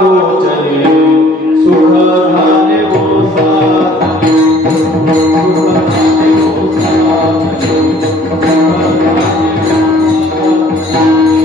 गोचरे सुख झाले ओ साधने सुख झाले ओ साधने सुख झाले ओ साधने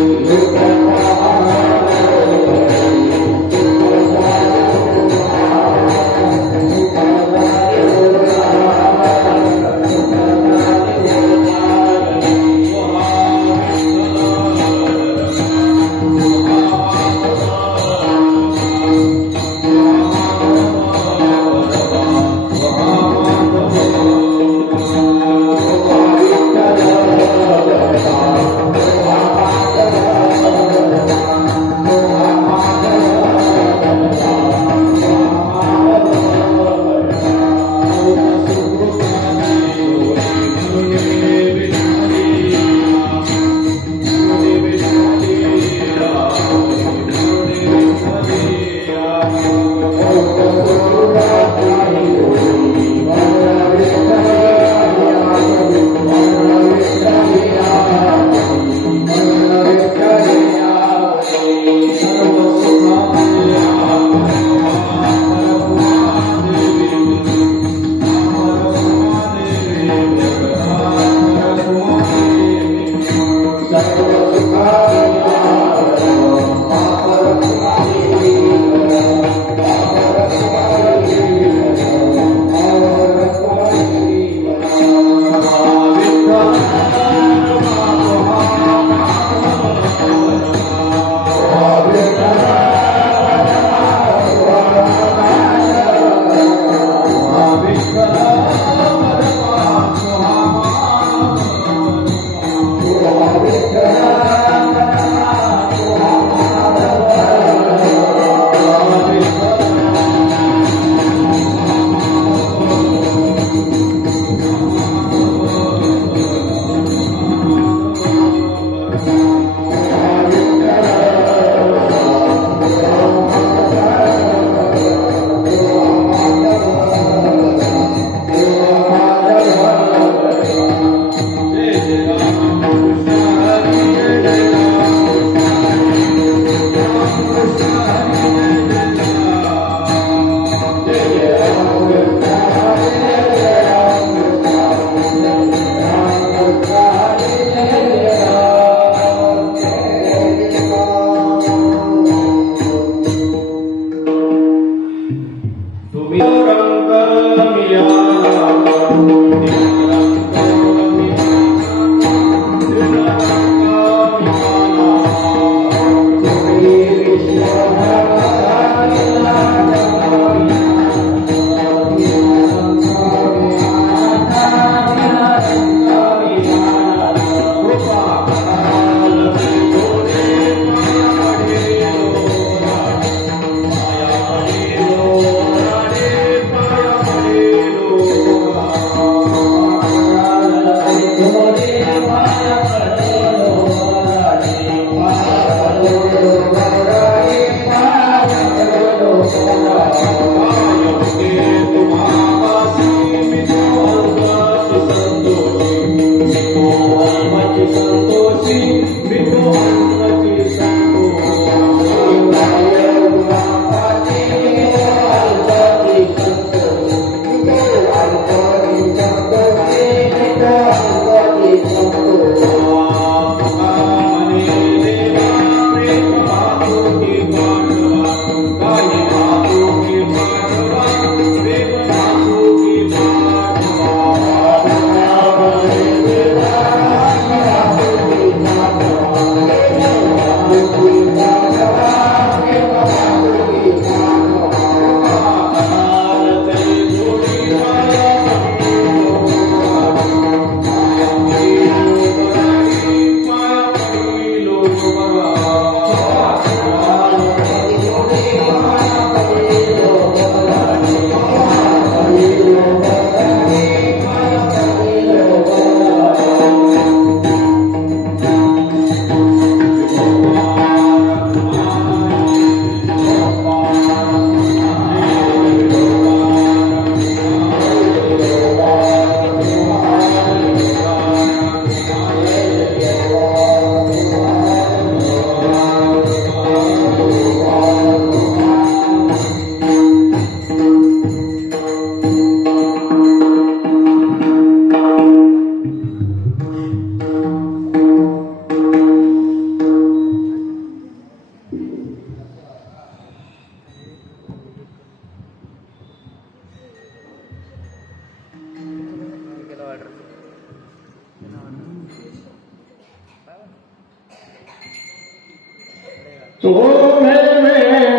तुम्ही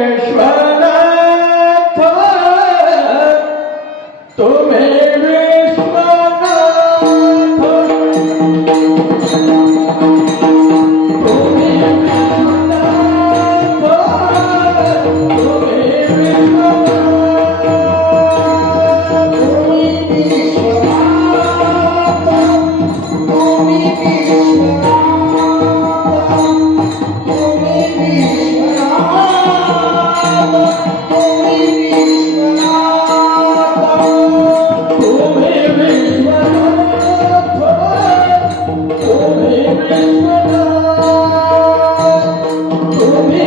विश्वनाथ तुम्ही विश्वनाथ तुम्ही विश्वनाथ तुम्ही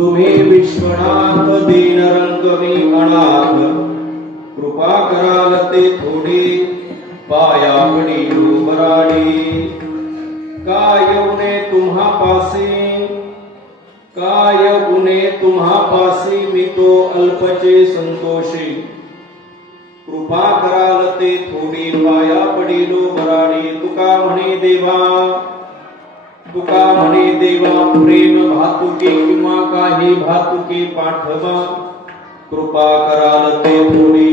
तुम्ही विश्वनाथ दीनरंगमी अनाथ कृपा कराल ते थोडी पाया पडी बराडी काय उणे तुम्हा पासी काय उणे तुम्हा पासी मी तो अल्पचे संतोषी कृपा कराल ते थोडी पाया पडिलो बराडी तुका म्हणे देवा प्रेम भातुके किंवा काही भातुके पाठवा कृपा कराल ते थोडी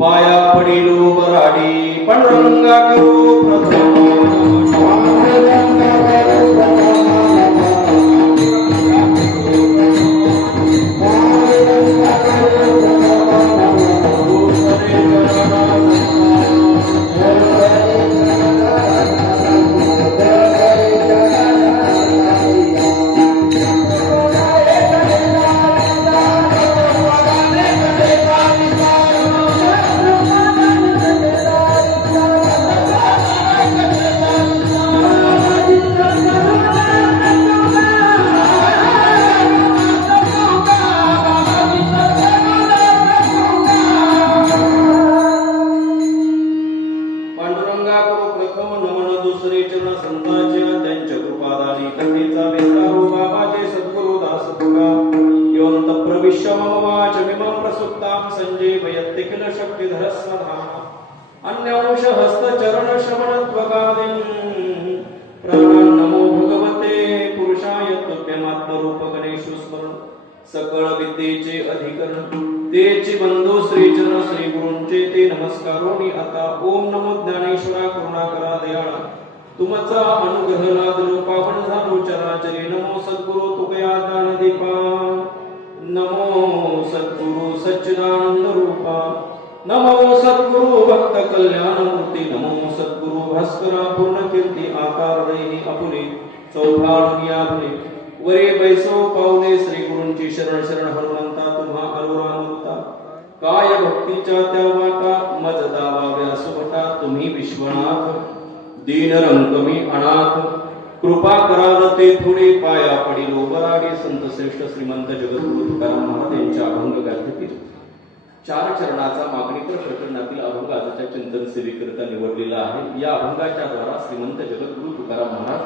पाया पडिलो बराडी पांडुरंगा करू प्रथम अन्यांश हस्त चरण श्रवणत्वकादिं प्राणान् नमो भगवते पुरुषाय तुभ्यमात्मरूप गणेशु स्मरण सकळ विद्येचे अधिकरण तेचे बंधू श्रीचरण श्री गुरूंचे ते नमस्कारोनी आता ओम नमो ज्ञानेश्वरा करुणाकरा दयाळा तुमचा अनुग्रह लादलो पावन झालो चराचरी नमो सद्गुरु तुकया दान दीपा नमो सद्गुरु सच्चिदानंद रूपा नमो सद्गुरु भक्त कल्याण मूर्ती नमो सद्गुरु भास्करा पूर्ण कीर्ती आकार दैनी आपुले चौफाळ यापुले वरे बैसो पावले श्री गुरूंची शरण शरण हनुमंता तुम्हा अलोरानुता काय भक्तीच्या त्या वाटा मज दावा सुभटा तुम्ही विश्वनाथ दीनरंगमी अनाथ कृपा कराल ते थोडे पाया पडिलो बराडी संत श्रेष्ठ श्रीमंत जगद्गुरु तुकाराम महाराज यांच्या अभंग गाथेतील 4 चरणाचा मागणीपर प्रकरणातील अभंग आजच्या चिंतन सेवेकरिता निवडलेला आहे. या अभंगाच्या द्वारा श्रीमंत जगद्गुरु तुकाराम महाराज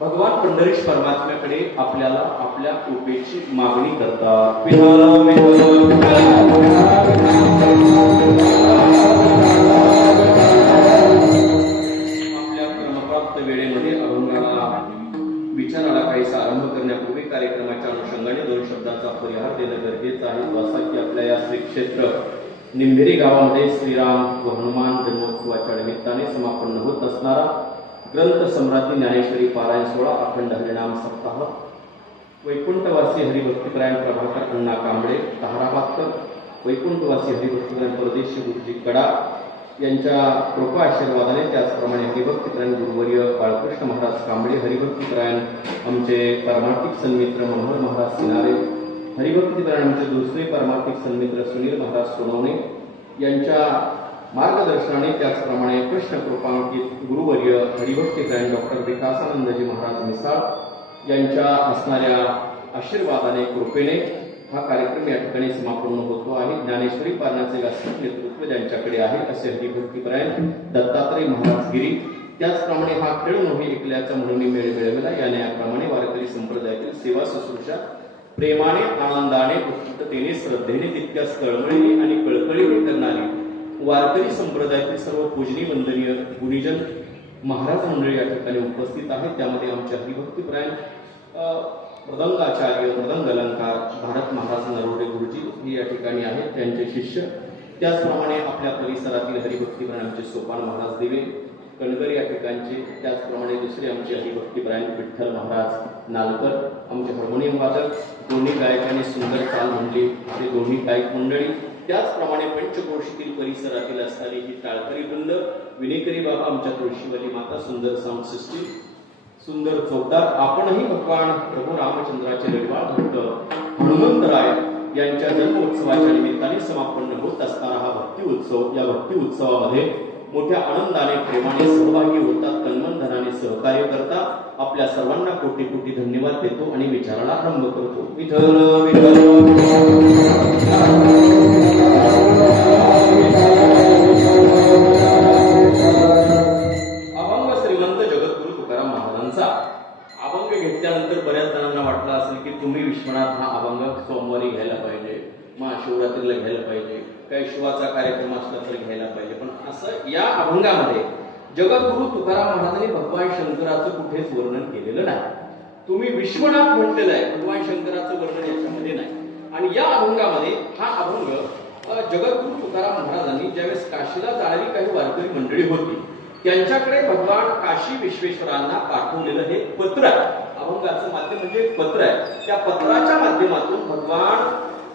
भगवान पंढरीश परमात्म्याकडे आपल्याला आपल्या कृपेची मागणी करतात. आपल्या कर्मप्राप्त वेळेमध्ये अभंगाला विचाराला काहीसा आरंभ करण्यापूर्वी कार्यक्रमाच्या अनुषंगाने 2 शब्दाचा परिहार देणं गरजेचं आहे. तो असा की आपल्या या श्री क्षेत्र निंभेरी गावामध्ये श्रीराम व हनुमान जन्मोत्सवाच्या निमित्ताने समापन्न होत असणारा ग्रंथ सम्राज्ञी ज्ञानेश्वरी पारायण सोहळा अखंड हरिनाम सप्ताह वैकुंठवासी हरिभक्तिपरायण प्रभाकर अण्णा कांबळे ताहराबादकर वैकुंठवासी हरिभक्तिपरायण परदेशी गुरुजी कडा यांच्या कृपा आशीर्वादाने त्याचप्रमाणे हरिभक्तिपरायण गुरुवर्य बाळकृष्ण महाराज कांबळे हरिभक्तिपरायण आमचे परमार्थिक सन्मित्र मनोहर महाराज सिनारे हरिभक्तिपरायण आमचे दुसरे परमार्थिक सन्मित्र सुनील महाराज सोनवणे यांच्या मार्गदर्शनाने त्याचप्रमाणे कृष्ण कृपांकित गुरुवर्य हरिभक्तिपरायण डॉक्टर विकासानंदजी महाराज मिसाळ यांच्या असणाऱ्या आशीर्वादाने कृपेने हा कार्यक्रम या ठिकाणी समापन्न होतो आहे. ज्ञानेश्वरी पारणाचे व्यासपीठ नेतृत्व ज्यांच्याकडे आहे असे हरिभक्तिपरायण दत्तात्रय महाराज गिरी त्याचप्रमाणे हा खेळ नव्हे ऐकल्याचा म्हणून मेळ मिळवला याने याप्रमाणे वारकरी संप्रदायातील सेवा शुश्रूषा प्रेमाने आनंदाने उत्सुकतेने श्रद्धेने तितक्याच तळमळीने आणि कळकळीने करणारी वारकरी संप्रदायातील सर्व पूजनीय वंदनीय गुणीजन महाराज मंडळी या ठिकाणी उपस्थित आहेत. त्यामध्ये आमचे हरिभक्तिपरायण मृदंगाचार्य मृदंग अलंकार भारत महाराज नरोडे गुरुजी हे या ठिकाणी आहेत त्यांचे शिष्य. त्याचप्रमाणे आपल्या परिसरातील हरिभक्तिपरायण आमचे सोपान महाराज दिवे कणगर या ठिकाणचे त्याचप्रमाणे दुसरे आमचे हरिभक्तिपरायण विठ्ठल महाराज नालकर आमचे हार्मोनियम वादक दोन्ही गायकांनी सुंदर चाल म्हणली ते दोन्ही गायक मंडळी त्याचप्रमाणे पंचक्रोशीतील परिसरातील असणारी ही टाळकरी वृंद विनेकरी बाबा आमच्या तुळशीवली माता सुंदर साऊंड सिस्टीम सुंदर चौकदार आपणही भगवान प्रभू रामचंद्राचे निर्वाळ भक्त हनुमंतराय यांच्या जन्मोत्सवाच्या निमित्ताने समापन्न होत असणारा हा भक्ती उत्सव या भक्ती उत्सवामध्ये मोठ्या आनंदाने प्रेमाने सहभागी होतात, तन्मन धनाने सहकार्य करतात. आपल्या सर्वांना कोटी कोटी धन्यवाद देतो आणि विचाराला आरंभ करतो. विठ्ठल अभंग श्रीमंत जगद्गुरु तुकाराम महाराजांचा. अभंग घेतल्यानंतर बऱ्याच जणांना वाटलं असेल की तुम्ही विश्वनाथ हा अभंग सोमवारी घ्यायला पाहिजे, महाशिवरात्रीला घ्यायला पाहिजे, काही शिवाचा कार्यक्रम असला तर घ्यायला पाहिजे. पण असं या अभंगामध्ये जगद्गुरु तुकाराम महाराजांनी भगवान शंकराचं कुठेच वर्णन केलेलं नाही. तुम्ही विश्वनाथ म्हटलेलं आहे, भगवान शंकराचं वर्णन याच्यामध्ये नाही. आणि या अभंगामध्ये हा अभंग जगद्गुरु तुकाराम महाराजांनी ज्यावेळेस काशीला जाणारी काही वारकरी मंडळी होती त्यांच्याकडे भगवान काशी विश्वेश्वरांना पाठवलेलं हे पत्र आहे. अभंगाचं माध्यम म्हणजे एक पत्र आहे. त्या पत्राच्या माध्यमातून भगवान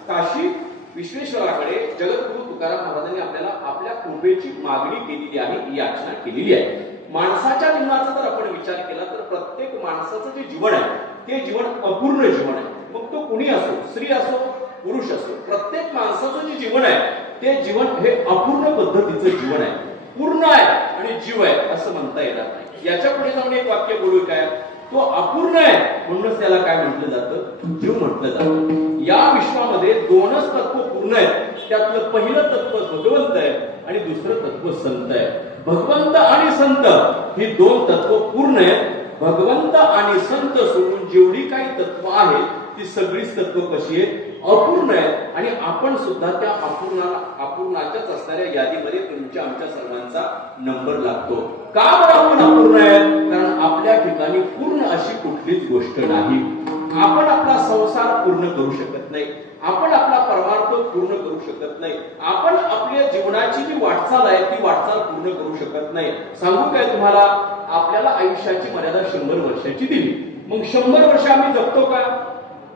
काशी विश्वेश्वराकडे जगद्गुरु तुकाराम महाराजांनी आपल्याला आपल्या कृपेची मागणी केलेली आहे, याचना केलेली आहे. माणसाच्या जीवनाचा जर आपण विचार केला तर प्रत्येक माणसाचं जे जीवन आहे ते जीवन अपूर्ण जीवन आहे. मग तो कुणी असो, स्त्री असो, पुरुष असो, प्रत्येक माणसाचं जे जीवन आहे ते जीवन हे अपूर्ण पद्धतीचं जीवन आहे. पूर्ण आहे आणि जीव आहे असं म्हणता येणार नाही. याच्या पुढे जाऊन एक वाक्य बोलू काय, तो अपूर्ण आहे म्हणूनच त्याला काय म्हटलं जातं, जीव म्हटलं जातं. या विश्वामध्ये दोनच तत्व पूर्ण आहेत. त्यातलं पहिलं तत्व भगवंत आहे आणि दुसरं तत्व संत आहे. भगवंत आणि संत ही दोन तत्व पूर्ण आहेत. भगवंत आणि संत सोडून जेवढी काही तत्व आहेत ती सगळीच तत्व कशी आहेत, अपूर्ण आहेत. आणि आपण सुद्धा त्या अपूर्णाच्याच असणाऱ्या यादीमध्ये तुमच्या आमच्या सर्वांचा नंबर लागतो. का बरं आपण अपूर्ण आहेत? कारण आपल्या ठिकाणी पूर्ण अशी कुठलीच गोष्ट नाही. आपण आपला संसार पूर्ण करू शकत नाही, आपण आपला परमार्थ पूर्ण करू शकत नाही, आपण आपल्या जीवनाची जी वाटचाल आहे ती वाटचाल पूर्ण करू शकत नाही. सांगू काय तुम्हाला, आपल्याला आयुष्याची मर्यादा 100 वर्षाची दिली, मग 100 वर्ष आम्ही जगतो का?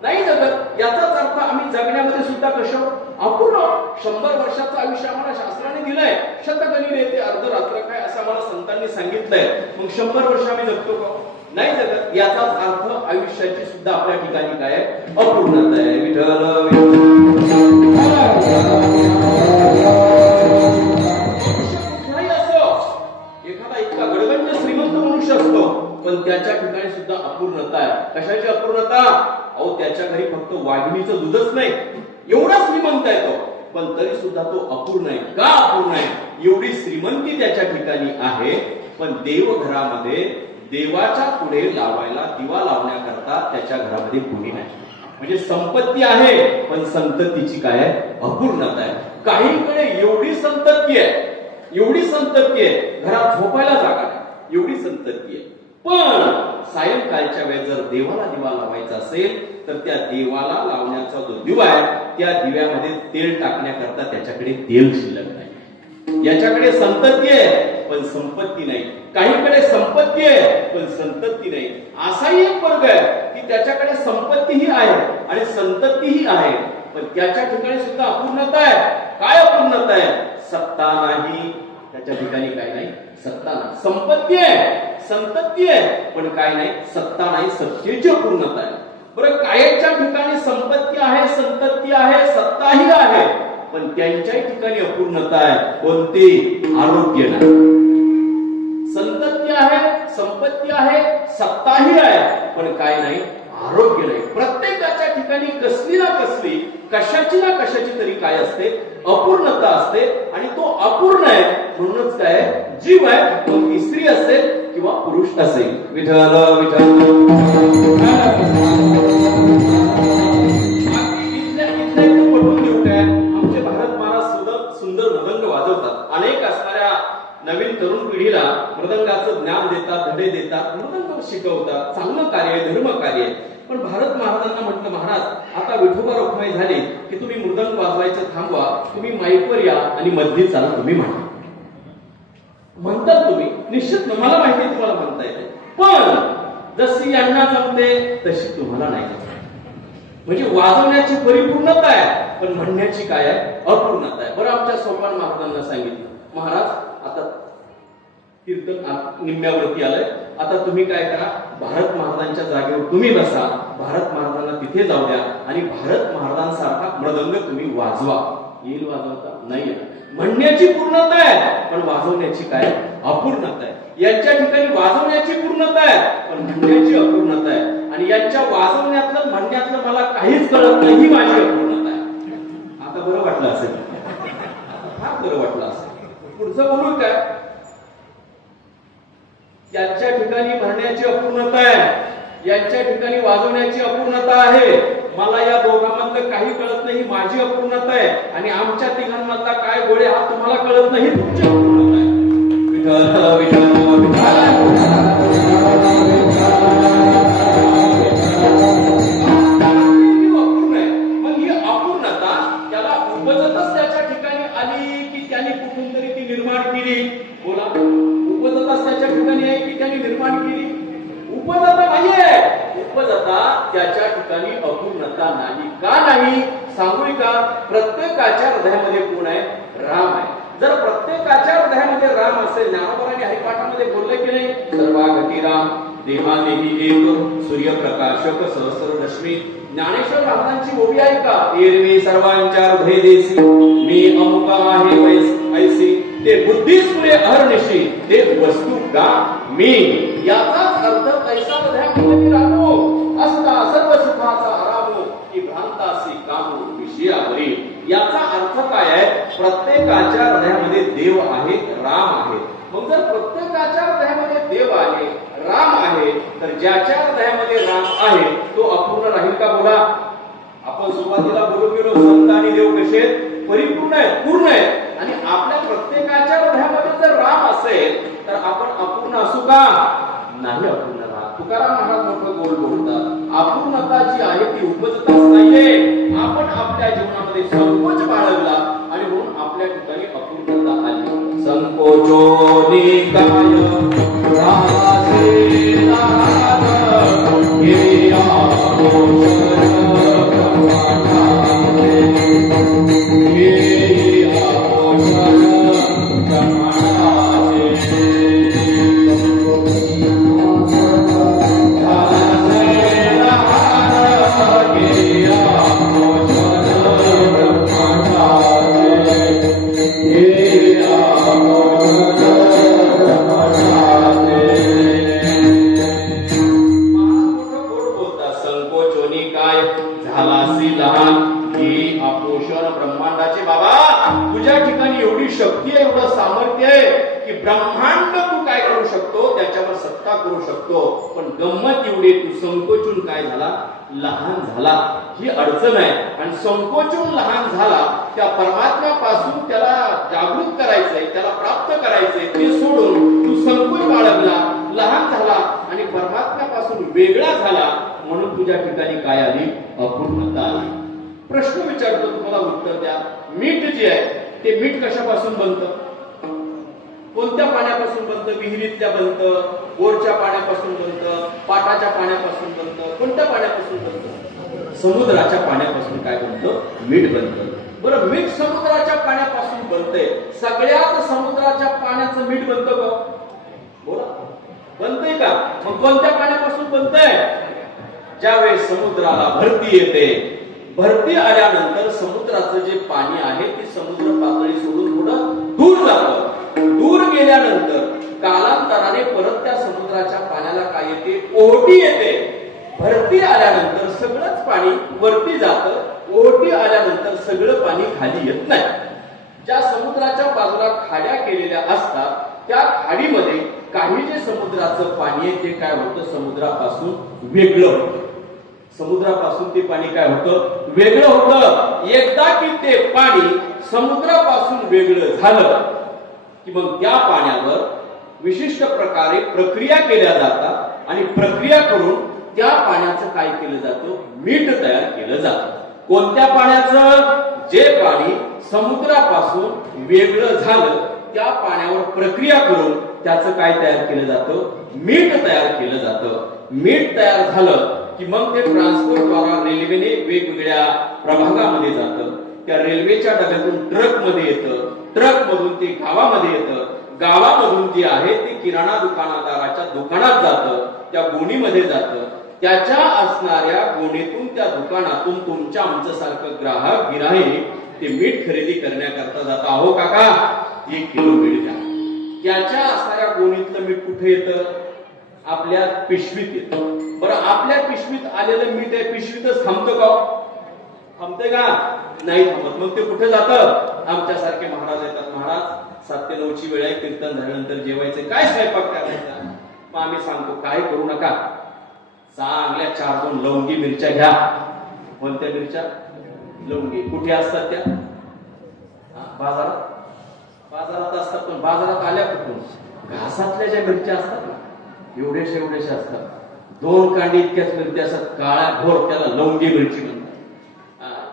नाही जगत. याचाच अर्थ आम्ही जगण्यामध्ये सुद्धा कसं अपूर्ण. 100 वर्षाचं आयुष्य आम्हाला शास्त्राने दिलंय, शतकनी येते अर्ध रात्र काय असं आम्हाला संतांनी सांगितलंय. मग 100 वर्ष आम्ही जगतो का? नाही जगत. याचाच अर्थ आयुष्याची सुद्धा आपल्या ठिकाणी काय आहे, अपूर्णता आहे. विठ्ठल असो, एखादा इतका गडगंज श्रीमंत मनुष्य असतो पण त्याच्या ठिकाणी सुद्धा अपूर्णता आहे. कशाची अपूर्णता? अहो त्याच्या घरी फक्त वाघिणीचं दूधच नाही, एवढा श्रीमंत आहे तो, पण तरी सुद्धा तो अपूर्ण आहे. का अपूर्ण आहे? एवढी श्रीमंती त्याच्या ठिकाणी आहे पण देवघरामध्ये देवाच्या पुढे लावायला दिवा लावण्याकरता त्याच्या घरामध्ये कोणी नाही. म्हणजे संपत्ती आहे पण संततीची काय आहे, अपूर्णता आहे. काहीकडे एवढी संतती आहे, एवढी संतती आहे, घरात झोपायला जागा नाही, एवढी संतती आहे. पण सायंकाळच्या वेळेस जर देवाला दिवा लावायचा असेल तर त्या देवाला लावण्याचा जो दिवा आहे त्या दिव्यामध्ये तेल टाकण्याकरता त्याच्याकडे तेल शिल्लक नाही. याच्याकडे संतती आहे पण संपत्ती नाही, काहीकडे संपत्ती आहे पण संतती नाही. असाही एक वर्ग आहे की त्याच्याकडे संपत्तीही आहे आणि संततीही आहे पण त्याच्या ठिकाणी सुद्धा अपूर्णता आहे. काय अपूर्णता आहे? सत्ता नाही. त्याच्या ठिकाणी काय नाही, सत्ता नाही. संपत्ती आहे, संतती आहे पण काय नाही, सत्ता नाही, सत्तेची अपूर्णता आहे. बरं, कायच्या ठिकाणी संपत्ती आहे, संतती आहे, सत्ताही आहे पण त्यांच्याही ठिकाणी अपूर्णता आहे. कोणती? आरोग्य नाही. संतती आहे, संपत्ती आहे, सत्ताही आहे पण काय नाही, आरोग्य नाही. प्रत्येकाच्या ठिकाणी कसली ना कसली, कशाची ना कशाची तरी काय असते, अपूर्णता असते. आणि तो अपूर्ण आहे म्हणूनच काय, जीव आहे, मग ती स्त्री असेल किंवा पुरुष असेल. विठ्ठल विठ्ठल. पटवून देऊ काय, आमचे भारत महाराज सुंदर मृदंग वाजवतात. अनेक असणाऱ्या नवीन तरुण पिढीला मृदंगाचं ज्ञान देतात, धडे देतात, मृदंग शिकवतात. चांगलं कार्य आहे, धर्म कार्य आहे. पण भारत महाराजांना म्हटलं, महाराज आता विठोबा रखुमाई झाली की तुम्ही मृदंग वाजवायचं थांबवा, तुम्ही माईकवर या आणि मधली चाला तुम्ही म्हणतात. तुम्ही निश्चित मला माहिती तुम्हाला म्हणता येते पण जशी यांना जमते तशी तुम्हाला नाही जमत. म्हणजे वाजवण्याची परिपूर्णता आहे पण म्हणण्याची काय आहे, अपूर्णता आहे. बरं, आमच्या सोपान महाराजांना सांगितलं, महाराज आता कीर्तन निम्म्यावरती आलंय, आता तुम्ही काय करा, भारत महाराजांच्या जागेवर तुम्ही बसा, भारत महाराजांना तिथे जाऊ द्या आणि भारत महाराजांसारखा मृदंग तुम्ही वाजवा. येईल वाजवता? नाही येणार. म्हणण्याची पूर्णता आहे पण वाजवण्याची काय अपूर्णता आहे. यांच्या ठिकाणी वाजवण्याची पूर्णता आहे पण म्हणण्याची अपूर्णता आहे. आणि यांच्या वाजवण्यातलं म्हणण्यातलं मला काहीच कळत नाही, ही माझी अपूर्णता आहे. आता बरं वाटलं असेल, फार बरं वाटलं असेल. पुढचं बोलू काय? यांच्या ठिकाणी म्हणण्याची अपूर्णता आहे, यांच्या ठिकाणी वाजवण्याची अपूर्णता आहे. मला या दोघांमधलं काही कळत नाही, माझी अपूर्णता आहे. आणि आमच्या तिघांमधला काय गोळे हा तुम्हाला कळत नाही, तुमची अपूर्णता आहे. विठ्ठल विठ्ठल अपूर्ण आहे. मग ही अपूर्णता त्याला उपजतच त्याच्या ठिकाणी आली की त्याने कुठून तरी ती निर्माण केली? बोला, उपजतच त्याच्या ठिकाणी आहे की त्याने निर्माण केली? उपजता नाहीये. उपजता त्याच्या ठिकाणी अपूर्णता नाही. का नाही सांगू का? प्रत्येकाच्या हृदयामध्ये कोण आहे? राम आहे. जर प्रत्येकाच्या हृदयामध्ये राम असेल, ज्ञानोबांनी हरिपाठामध्ये बोलले की नाही, सर्वागती राम देहादेही एक सूर्यप्रकाशक सहस्र रश्मी. ज्ञानेश्वर महाराजांची ओवी आहे का? एरवी सर्वांच्या हृदय देसी मी अमुका आहे ऐसी ते बुद्धी सुरे अहर्निशी ते वस्तू का मी. याचाच अर्थ कैसा हृदयामध्ये रामो असता सर्व सुखाचा आरामो की भ्रांतासी कामो विषयावरी. याचा अर्थ काय आहे? प्रत्येकाच्या हृदयामध्ये देव आहे, राम आहे. मग जर प्रत्येकाच्या हृदयामध्ये देव आहे, राम आहे, तर ज्याच्या हृदयामध्ये राम आहे तो अपूर्ण राहील का? बोला. आपण सुरुवातीला बोलून गेलो संत आणि देव कसे परिपूर्ण आहेत, पूर्ण आहेत. आणि आपल्या प्रत्येकाच्या हृदयामध्ये जर राम असेल तर आपण अपूर्ण असू का? नाही अपूर्ण राहत. तुकाराम महाराज मोठं गोल बोलतात, अपूर्णता जी आहे ती उपजतच नाहीये. आपण आपल्या जीवनामध्ये संकोच बाळगला आणि म्हणून आपल्या ठिकाणी अपूर्णता आली. संकोचो निकाय ब्रह्मांड तू काय करू शकतो? त्याच्यावर सत्ता करू शकतो. पण गंमत एवढी, तू संकोचून काय झाला? लहान झाला. ही अडचण आहे. आणि संकोचून लहान झाला त्या परमात्म्यापासून त्याला जागृत करायचंय, त्याला प्राप्त करायचंय, ते सोडून तू संकोच बाळगला, लहान झाला आणि परमात्म्यापासून वेगळा झाला. म्हणून तुझ्या ठिकाणी काय आली? अपूर्णता आली. प्रश्न विचारतो, तुम्हाला उत्तर द्या. मीठ जे आहे ते मीठ कशापासून बनतं? कोणत्या पाण्यापासून बनतं? विहिरीतल्या बनतं, बोरच्या पाण्यापासून बनतं, पाटाच्या पाण्यापासून बनतं, कोणत्या पाण्यापासून बनतं? समुद्राच्या पाण्यापासून काय बनतं? मीठ बनतं. बरं, मीठ समुद्राच्या पाण्यापासून बनतंय. सगळ्यात समुद्राच्या पाण्याचं मीठ बनतं का? बोला, बनतंय का? मग कोणत्या पाण्यापासून बनतंय? ज्यावेळेस समुद्राला भरती येते, भरती आल्यानंतर समुद्राचं जे पाणी आहे ते समुद्र पातळी सोडून थोडं दूर जातं. दूर गेल्यानंतर कालांतराने परत त्या समुद्राच्या पाण्याला काय येते? ओहोटी येते. भरती आल्यानंतर सगळंच पाणी वरती जातं, ओहोटी आल्यानंतर सगळं पाणी खाली येत नाही. ज्या समुद्राच्या बाजूला खाड्या केलेल्या असतात त्या खाडीमध्ये काही जे समुद्राचं पाणी आहे ते काय होतं? समुद्रापासून वेगळं होतं. समुद्रापासून ते पाणी काय होतं? वेगळं होतं. एकदा की ते पाणी समुद्रापासून वेगळं झालं की मग त्या पाण्यावर विशिष्ट प्रकारे प्रक्रिया केल्या जातात आणि प्रक्रिया करून त्या पाण्याचं काय केलं जातं? मीठ तयार केलं जातं. कोणत्या पाण्याचं? जे पाणी समुद्रापासून वेगळं झालं त्या पाण्यावर प्रक्रिया करून त्याचं काय तयार केलं जातं? मीठ तयार केलं जातं. मीठ तयार झालं की मग ते ट्रान्सपोर्टद्वारा रेल्वेने वेगवेगळ्या प्रभागामध्ये जातं. त्या रेल्वेच्या डब्यातून ट्रक मध्ये येतं, ट्रक मधून ते गावामध्ये येतं, गावामधून जे आहे ते किराणा दुकानदाराच्या दुकानात जातं, त्या गोणीमध्ये जातं. त्याच्या असणाऱ्या गोणीतून त्या दुकानातून तुमच्या आमचं सारखं ग्राहक गिराईक ते मीठ खरेदी करण्याकरता जातो. अहो काका 1 किलो मीठ द्या. त्याच्या असणाऱ्या गोणीतलं मीठ कुठे येतं? आपल्या पिशवीत येतं. बरं, आपल्या पिशवीत आलेलं मीठ आहे, पिशवीतच थांबतं का? थांबते का? नाही थांबत. मग ते कुठे जातं? आमच्यासारखे महाराज येतात. महाराज 7 ते 9 ची वेळ आहे, कीर्तन झाल्यानंतर जेवायचे, काय स्वयंपाक करायचा? मग आम्ही सांगतो काय करू नका, चांगल्या 4-2 लवंगी मिरच्या घ्या. कोणत्या मिरच्या? लवंगी. कुठे असतात त्या? बाजारात. बाजारात असतात. पण बाजारात आल्या कुठून? घासातल्या ज्या मिरच्या असतात ना, एवढ्याशा असतात. 2 कांडी इतक्याच मिरच्या असतात, काळ्या घोर, त्याला लवंगी मिरची म्हणतात.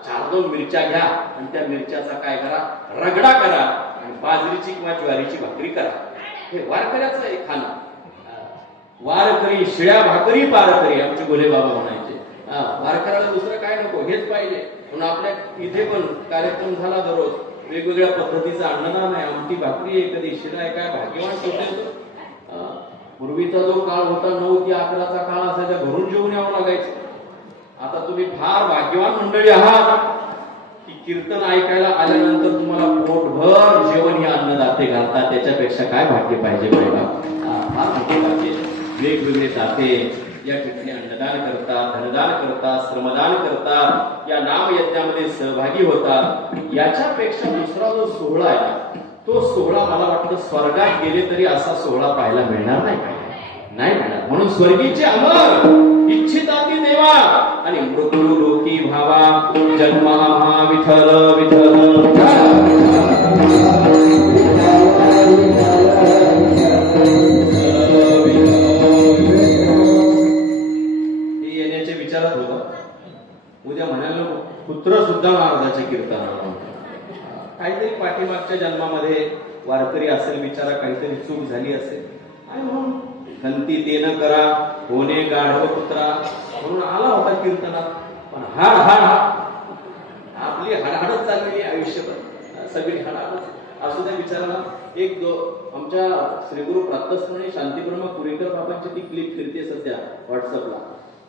4-2 मिरच्या घ्या आणि त्या मिरच्याचा काय करा? रगडा करा आणि बाजरीची किंवा ज्वारीची भाकरी करा. हे वारकऱ्याचं आहे खाणं. वारकरी शिळ्या भाकरी पारकरी, आमचे गोले बाबा म्हणायचे. वारकऱ्याला दुसरं काय नको, हेच पाहिजे. म्हणून आपल्या इथे पण कार्यक्रम झाला दररोज, वेगवेगळ्या पद्धतीचं अन्नदान आहे. आमटी भाकरी आहे, कधी शिळा आहे, काय भाग्यवान होते. पूर्वीचा जो काळ होता 9 ते 11चा काळ असायचा, घरून जेवून यावं लागायचं. आता तुम्ही फार भाग्यवान मंडळी आहात की कीर्तन ऐकायला आल्यानंतर तुम्हाला पोटभर जेवण हे अन्नदाते घालतात. त्याच्यापेक्षा काय भाग्य पाहिजे बायका? फार मोठे भाग्य. वेगवेगळे दाते या ठिकाणी अन्नदान करतात, धनदान करतात, श्रमदान करतात, या नाम यज्ञामध्ये सहभागी होतात. याच्यापेक्षा दुसरा जो सोहळा आहे, तो सोहळा मला वाटतं स्वर्गात गेले तरी असा सोहळा पाहायला मिळणार नाही मिळणार. म्हणून स्वर्गीचे अमर इच्छिताती देवा आणि मृत्यू लोकी भावा जन्म हा विठ्ठल विठ्ठल. येण्याच्या विचारात होता. उद्या म्हणाल पुत्र सुद्धा महाराजाच्या कीर्तनाला. काहीतरी पाठीमागच्या जन्मामध्ये वारकरी असेल बिचारा, काहीतरी चूक झाली असेल आणि म्हणून खंती तेन करा होणे गाढव पुत्रा म्हणून आला होता कीर्तनात. पण हाड आपली हाडहाडच चाललेली आयुष्यभर, सगळी हाडहाडच असू द्या बिचाराला. आमच्या श्रीगुरु प्रातस्मरणी शांतीब्रह्म कुरेकर बाबांची ती क्लिप फिरते सध्या व्हॉट्सअपला,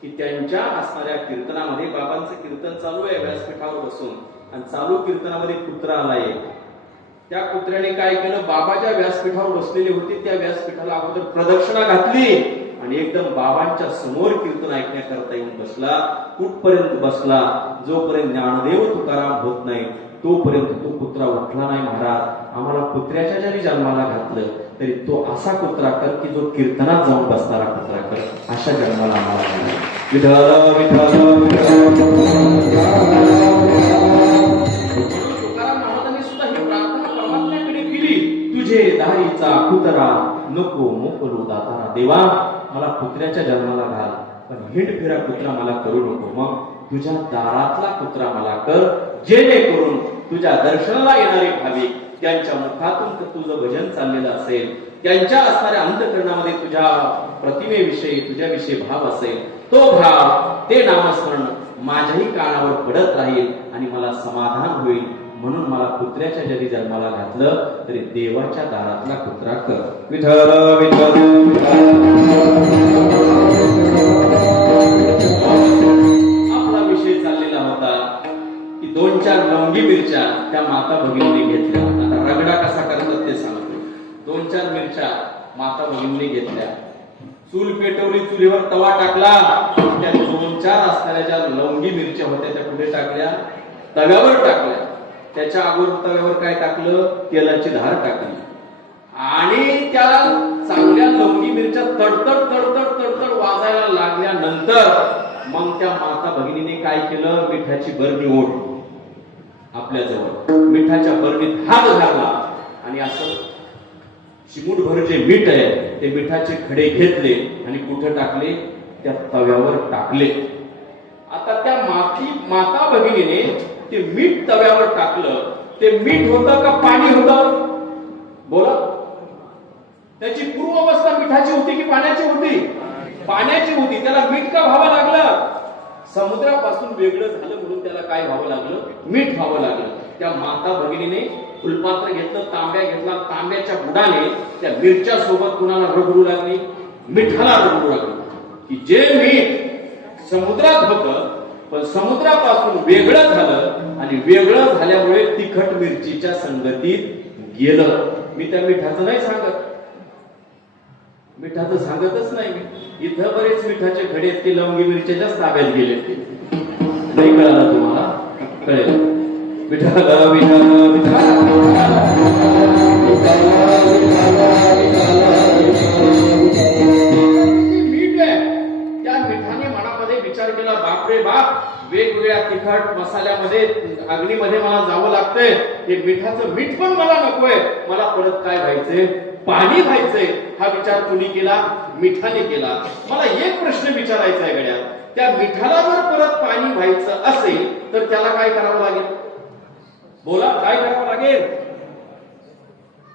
की त्यांच्या असणाऱ्या कीर्तनामध्ये बाबांचं कीर्तन चालू आहे व्यासपीठावर बसून, आणि चालू कीर्तनामध्ये कुत्रा आलाय. त्या कुत्र्याने काय केलं? बाबाच्या व्यासपीठावर बसलेले होते, त्या व्यासपीठाला अगोदर प्रदक्षिणा घातली आणि एकदम बाबांच्या समोर कीर्तन ऐकण्याकरता येऊन बसला. कुठपर्यंत बसला? जोपर्यंत ज्ञानदेव तुकाराम होत नाही तोपर्यंत तो कुत्रा उठला नाही. महाराज, आम्हाला कुत्र्याच्या जरी जन्माला घातलं तरी तो असा कुत्रा कर की जो कीर्तनात जाऊन बसणारा कुत्रा कर, अशा जन्माला आम्हाला घाला. विठ्ठल विठ्ठल तुझे दारीचा कुत्रा नको मोकलो दातारा. देवा, मला कुत्र्याच्या जन्माला घाल, पण हिंडफिरा कुत्रा मला करू नको. मग तुझ्या दारातला कुत्रा मला कर, जेणेकरून तुझ्या दर्शनाला येणारे भाविक त्यांच्या मुखातून तुझं भजन चाललेलं असेल, त्यांच्या असणाऱ्या अंतःकरणामध्ये तुझ्या प्रतिमेविषयी तुझ्याविषयी भाव असेल, तो भाव ते नामस्मरण माझ्याही कानावर पडत राहील आणि मला समाधान होईल. म्हणून मला कुत्र्याच्या जरी जन्माला घातलं तरी देवाच्या दारातला कुत्रा कर. विठ्ठल विठ्ठल. आपला विषय चाललेला होता की 2-4 लवंगी मिरच्या त्या माता भगिनीने घेतल्या. आता रगडा कसा करतात ते सांगतो. 2-4 मिरच्या माता भगिनीने घेतल्या, चूल पेटवली, चुलीवर तवा टाकला, त्या 2-4 असणाऱ्या ज्या लवंगी मिरच्या होत्या त्या पुढे टाकल्या, तव्यावर टाकल्या. त्याच्या अगोदर तव्यावर काय टाकलं? तेलाची धार टाकली आणि त्या चांगल्या लवंगी मिरच्या तडतड तडतड तडतड वाजायला लागल्यानंतर मग त्या माता भगिनीने काय केलं? मिठाची बरणी ओढली आपल्या जवळ, मिठाच्या बरणीत हात घातला आणि असं चिमूटभर जे मीठ आहे ते मिठाचे खडे घेतले आणि कुठे टाकले? त्या तव्यावर टाकले. आता त्या माता भगिनीने ते मीठ तव्यावर टाकलं. ते मीठ होतं का पाणी होतं? बोला. त्याची पूर्व अवस्था मिठाची होती की पाण्याची होती? पाण्याची होती. त्याला मीठ का व्हावं लागलं? समुद्रापासून वेगळं झालं म्हणून त्याला काय व्हावं लागलं? मीठ व्हावं लागलं. त्या माता भगिनीने फुलपात्र घेतलं, तांब्या घेतला, तांब्याच्या बुडाने त्या मिरच्या सोबत कुणाला रगडू लागली? मिठाला रगडू लागली. की जे मीठ समुद्रात होतं पण समुद्रापासून वेगळं झालं आणि आणि वेगळं झाल्यामुळे तिखट मिरचीच्या संगतीत गेलं. मी त्या मिठाचं नाही सांगत, मिठाचं सांगतच नाही मी. इथं बरेच मिठाचे खडे आहेत ते लवंगी मिरच्याच्याच ताब्यात गेले. नाही कळालं तुम्हाला? कळेल. विठाला विठाला विठाला मीठ आहे. त्या मिठाने मनामध्ये विचार केला, बापरे बाप, वेगवेगळ्या तिखट मसाल्यामध्ये अग्नीमध्ये मला जावं लागतंय. हे मिठाचं मीठ पण मला नकोय. मला परत काय व्हायचंय? पाणी व्हायचंय. हा विचार कुणी केला? मिठाने केला. मला एक प्रश्न विचारायचा आहे गड्या, त्या मिठाला जर परत पाणी व्हायचं असेल तर त्याला काय करावं लागेल? बोला, काय करावं लागेल?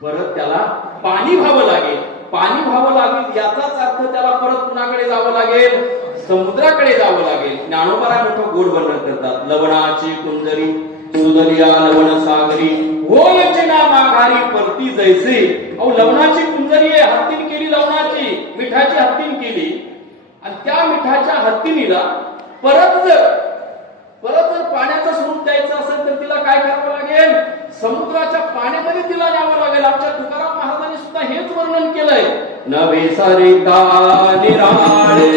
परत त्याला पाणी व्हावं लागेल. पाणी व्हावं लागेल याचाच अर्थ त्याला परत कुणाकडे जावं लागेल? समुद्राकडे जावं लागेल. ज्ञानोबा मोठं गोड वर्णन करतात. लवणाची कुंजरी सुदरिया लवण सागरी होय चिना माघारी परती जैसे. अहो, लवणाची कुंजरी आहे, हत्तीन केली लवणाची, मिठाची हत्तीन केली. आणि त्या मिठाच्या हत्तीनीला परत जर पाण्याचं स्वरूप द्यायचं असेल तर तिला काय करावं लागेल? समुद्राच्या पाण्यामध्ये तिला जावं लागेल. आमच्या तुकाराम महाराजांनी सुद्धा हेच वर्णन केलंय. नवे सरिता निराळे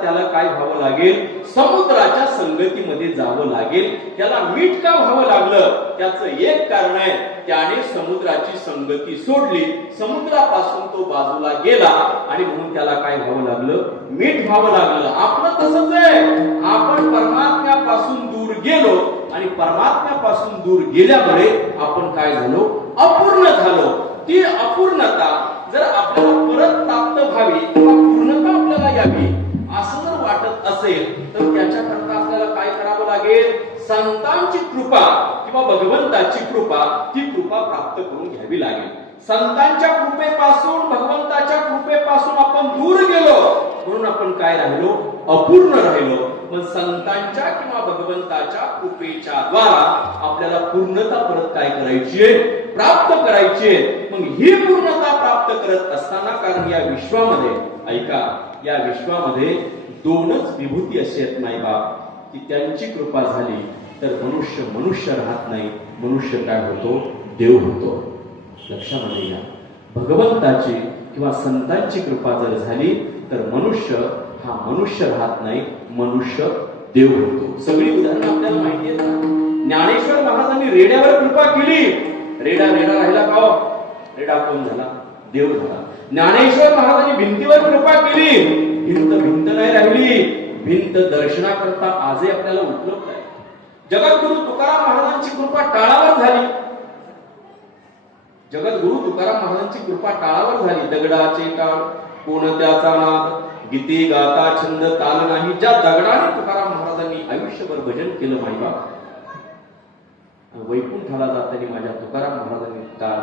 त्याला काय व्हावं लागेल? समुद्राच्या संगतीमध्ये जावं लागेल. त्याला मीठ का व्हावं लागलं? त्याचं एक कारण आहे, त्याने समुद्राची संगती सोडली, समुद्रापासून तो बाजूला गेला आणि म्हणून त्याला काय व्हावं लागलं? मीठ व्हावं लागलं. आपलं तसंच आहे. आपण परमात्म्यापासून दूर गेलो आणि परमात्म्यापासून दूर गेल्यामुळे आपण काय झालो? अपूर्ण झालो. ती अपूर्णता जर आपल्याला परत प्राप्त व्हावी किंवा पूर्णता आपल्याला यावी असं जर वाटत असेल तर त्याच्याकरता आपल्याला काय करावं लागेल? संतांची कृपा किंवा भगवंताची कृपा, ती कृपा प्राप्त करून घ्यावी लागेल. संतांच्या कृपेपासून, भगवंताच्या कृपेपासून आपण दूर गेलो म्हणून आपण काय राहिलो? अपूर्ण राहिलो. मग संतांच्या किंवा भगवंताच्या कृपेच्या द्वारा आपल्याला पूर्णता परत काय करायची आहे? प्राप्त करायची आहे. मग ही पूर्णता प्राप्त करत असताना, कारण या विश्वामध्ये, ऐका, या विश्वामध्ये दोनच विभूती अशी आहेत नाही बाप, की त्यांची कृपा झाली तर मनुष्य राहत नाही, मनुष्य काय होतो? देव होतो. लक्षामध्ये घ्या, भगवंताची किंवा संतांची कृपा जर झाली तर मनुष्य हा मनुष्य राहत नाही, मनुष्य देव होतो. सगळी उदाहरणं आपल्याला माहिती आहेत ना. ज्ञानेश्वर महाराजांनी रेड्यावर कृपा केली, रेडा राहिला का? रेडा कोण झाला? देव झाला. ज्ञानेश्वर महाराजांनी भिंतीवर कृपा केली, भिंत नाही राहिली, भिंत दर्शनाकरता आजही आपल्याला उपलब्ध आहे. जगद्गुरु तुकाराम महाराजांची कृपा टाळावर झाली, जगद्गुरु तुकाराम महाराजांची कृपा टाळावर झाली. दगडाचे टाळ कोणत्याचा नाद, गीते गाता छंद ताल नाही. ज्या दगडाने तुकाराम महाराजांनी आयुष्यभर भजन केलं माहिबा, वैकुंठाला जाताना माझ्या तुकाराम महाराजांनी टाळ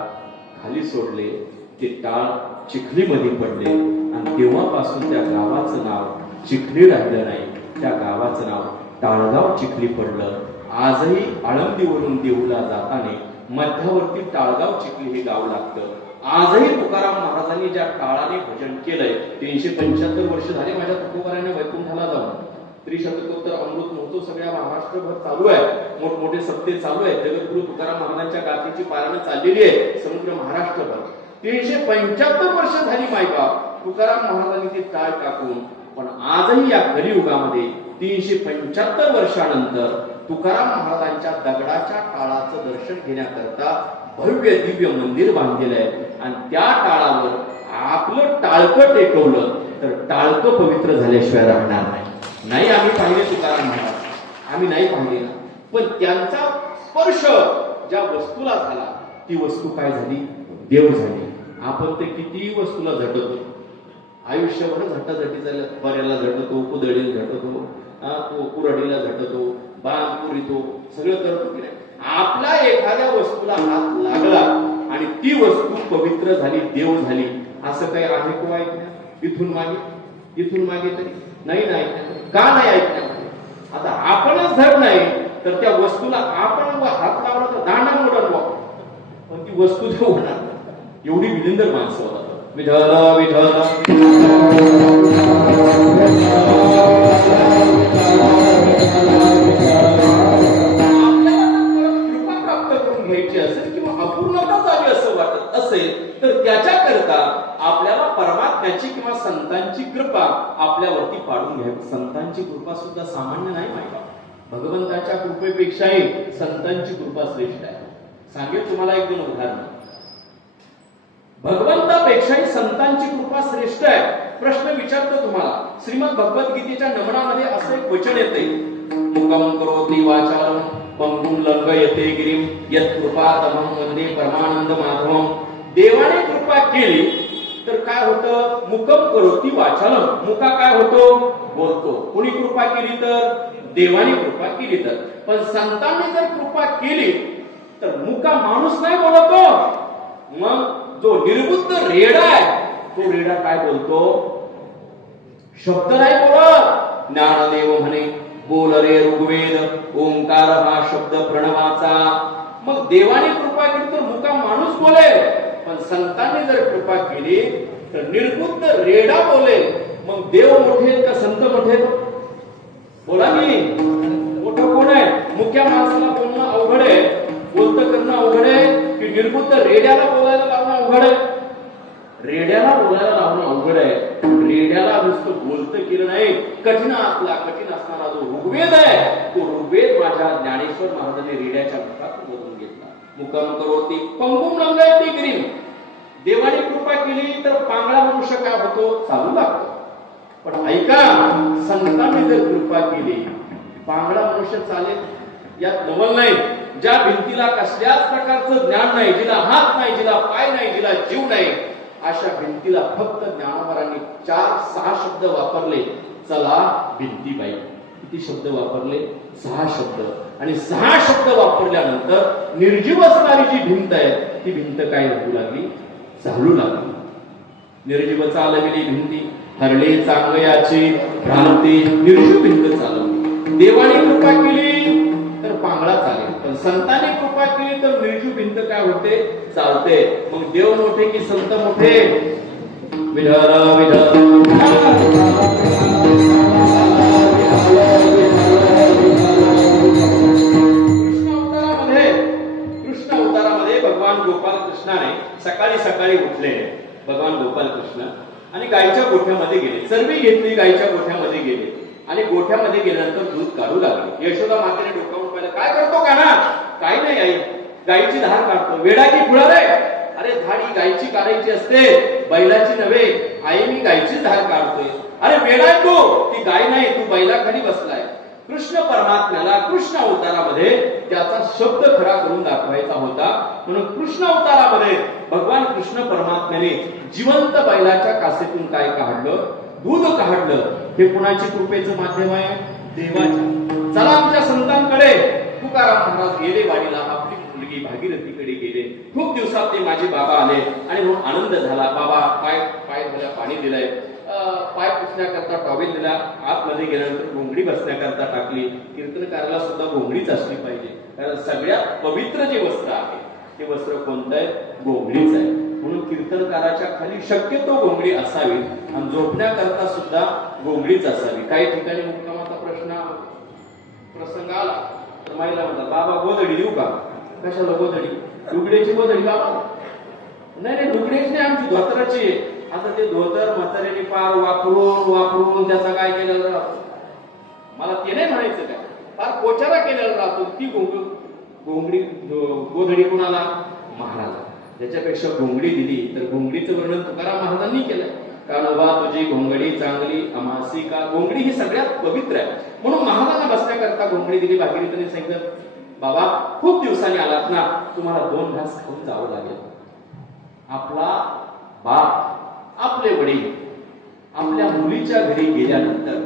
खाली सोडले. ते टाळ चिखलीमध्ये पडले आणि तेव्हापासून त्या गावाचं नाव चिखली राहिलं नाही. त्या गावाचं नाव टाळगाव चिखली पडलं. आजही आळंदीवरून देऊला जाताना मध्यावरती टाळगाव चिखली हे गाव लागतं. आजही तुकाराम महाराजांनी ज्या टाळाने भजन केलंय, 375 वर्ष झाले माझ्या तुकोबाराने वैकुंठाला जाऊन. त्रिशतकोत्तर अमृत महोत्सव सगळ्या महाराष्ट्रभर चालू आहे. मोठमोठे सप्ते चालू आहेत. जगद्गुरु तुकाराम महाराजांच्या गाथेची पारायण चाललेली आहे समग्र महाराष्ट्रभर. 375 वर्ष झाली मायबाप तुकाराम महाराजांनी ती टाळ टाकून. पण आजही या कलियुगामध्ये 375 वर्षानंतर तुकाराम महाराजांच्या दगडाच्या टाळाचं दर्शन घेण्याकरता भव्य दिव्य मंदिर बांधलेलं आहे. आणि त्या टाळावर आपलं टाळकं टेकवलं तर टाळकं पवित्र झाल्याशिवाय राहणार नाही. नाही आम्ही पाहिले तुकाराम महाराज, आम्ही नाही पाहिले ना, पण त्यांचा स्पर्श ज्या वस्तूला झाला ती वस्तू काय झाली? देव झाली. आपण ते किती वस्तूला झटतो, आयुष्यभर झटाझटी झालं. बऱ्याला झटतो, कुदळीला झटतो, कुरडीला झटतो, बाण पुरितो, सगळं करतो की नाही. आपला एखाद्या वस्तूला हात लागला आणि ती वस्तू पवित्र झाली, देव झाली, असं काही आहे को ऐकण्यात? इथून मागे तरी नाही का नाही ऐकण्यात? आता आपणच धड नाही तर त्या वस्तूला आपण हात लावला तर दांडा मोडल, पण ती वस्तू देव होणार. एवढी विलिंदर माणसं होतात. विठ्ठल विठ्ठल कृपा प्राप्त करून घ्यायची असेल किंवा अपूर्णता झाली असं वाटत असेल तर त्याच्याकरता आपल्याला परमात्म्याची किंवा संतांची कृपा आपल्यावरती पाडून घ्यावी. संतांची कृपा सुद्धा सामान्य नाही माहिती. भगवंताच्या कृपेपेक्षाही संतांची कृपा श्रेष्ठ आहे. सांगेल तुम्हाला एक दोन उदाहरण. भगवंतापेक्षाही संतांची कृपा श्रेष्ठ आहे. प्रश्न विचारतो तुम्हाला. श्रीमद भगवद्गीतेच्या नमनामध्ये असं एक वचन येते, मुखम करोति वाचालम पंगुम लंघयते गिरिम यत्कृपातमं वंदे परमानंद माधवम. देवाने कृपा केली तर काय होतं? मुखम करोति वाचालम. मुका काय होतो? बोलतो. कोणी कृपा केली तर? देवाने कृपा केली तर. पण संतांनी जर कृपा केली तर मुका माणूस नाही बोलतो. मग जो निर्बुद्ध रेडा आहे तो रेडा काय बोलतो? शब्द नाही बोलत. ज्ञानदेव म्हणे बोल रे ऋग्वेद, ओंकार हा शब्द प्रणवाचा. मग देवाने कृपा केली तर मुका माणूस बोलेल, पण संतांनी जर कृपा केली तर निर्बुद्ध रेडा बोलेल. मग देव मोठे का संत मोठे? बोला मी मोठं कोण आहे? मुख्य माणसाला बोलणं अवघड आहे, बोलतं करणं अवघड आहे, की निर्बुद्ध रेड्याला बोलायला लावणं अवघड आहे? रेड्याला बोलायला लावणं अवघड आहे. रेड्याला नुसतं बोलतं केलं नाही, कठीण असणारा जो ऋग्वेद आहे तो ऋग्वेद माझ्या ज्ञानेश्वर महाराजांनी रेड्याच्या मुखातून बोलून घेतला. मुखम करोति पंगुम लंघयते गिरिम. देवाने कृपा केली तर पांगळा मनुष्य काय होतो? चालू लागतो. पण ऐका, संतांनी जर कृपा केली पांगळा मनुष्य चालेल यात नवल नाही. ज्या भिंतीला कसल्याच प्रकारचं ज्ञान नाही, जिला हात नाही, जिला पाय नाही, जिला जीव नाही, अशा भिंतीला फक्त ज्ञानोबारांनी 4-6 शब्द वापरले. चला भिंती बाई. किती शब्द वापरले? 6 शब्द. आणि 6 शब्द वापरल्यानंतर निर्जीव असणारी जी भिंत आहे ती भिंत काय होऊ लागली? चालू लागली. निर्जीव चालविली भिंती हरले चांगयाची भ्रांती. निर्जीव भिंत चालवली. देवाने कृपा केली तर पांगळा चालेल, पण संतांनी कृपा केली तर निर्जीव भिंत काय होते? चालते. मग देव मोठे की संत मोठे? विठ्ठल विठ्ठल कृष्ण अवतारामध्ये भगवान गोपाल कृष्णाने सकाळी उठले भगवान गोपाल कृष्ण आणि गायीच्या गोठ्यामध्ये गेले. चरबी घेतली, गायीच्या गोठ्यामध्ये गेले आणि गोठ्यामध्ये गेल्यानंतर दूध काढू लागले. यशोदा मातेने डोकावून पाहिलं. काय करतो का ना? काही नाही आई, गायीची धार काढतो. वेडा की खुळा रे? अरे धार ही गायीची काढायची असते, बैलाची नव्हे. आई मी गायीची धार काढतोय. अरे वेडा तू, ती गाय नाही, तू बैलाखाली बसलाय. कृष्ण परमात्म्याला कृष्ण अवतारामध्ये त्याचा शब्द खरा करून दाखवायचा होता. म्हणून कृष्ण अवतारामध्ये भगवान कृष्ण परमात्म्याने जिवंत बैलाच्या कासेतून काय काढलं? दूध काढलं. हे कुणाची कृपेचं माध्यम आहे? देवाच्या. चला आमच्या संतांकडे. तुकाराम महाराज गेले वाडीला, आपली मुलगी भागीरथीकडे गेले. खूप दिवसात ते माझे बाबा आले आणि म्हणून आनंद झाला. बाबा पाय धुवायला पाणी दिलंय, पाय पुसण्याकरता टॉवेल दिला, आतमध्ये गेल्यानंतर घोंगडी बसण्याकरता टाकली. कीर्तनकाराला सुद्धा घोंगडीच असली पाहिजे, कारण सगळ्यात पवित्र जे वस्त्र आहे ते वस्त्र कोणतं आहे? घोंगडीच आहे. म्हणून कीर्तनकाराच्या खाली शक्यतो घोंगडी असावी आणि झोपण्याकरता सुद्धा घोंगडीच असावी. काही ठिकाणी मुक्कामाचा प्रसंग आला तर महिला म्हणतात, बाबा गोधडी देऊ का? कशाला गोधडी? लुगड्याची गोधडी का? नाही, लुगड्याची नाही, आमची धोतराची आहे. आता ते धोतर म्हाताऱ्याने फार वापरून त्याचा काय केलेलं राहतो? मला ते नाही म्हणायचं काय, फार पोचारा केलेला राहतो. ती घोंगडी गोधडी कुणाला? महाराज. त्याच्यापेक्षा घोंगडी दिली तर घोंगडीचं वर्णन तुकाराम महाराजांनी केलंय. कानोबा तुझी घोंगडी चांगली अमासी का. घोंगडी ही सगळ्यात पवित्र आहे, म्हणून महाराजांना बसण्याकरता घोंगडी दिली. भागीरथीने सांगितलं, बाबा खूप दिवसांनी आलात ना, तुम्हाला 2 घास खाऊन जावं लागेल. आपला बाप, आपले वडील आपल्या मुलीच्या घरी गेल्यानंतर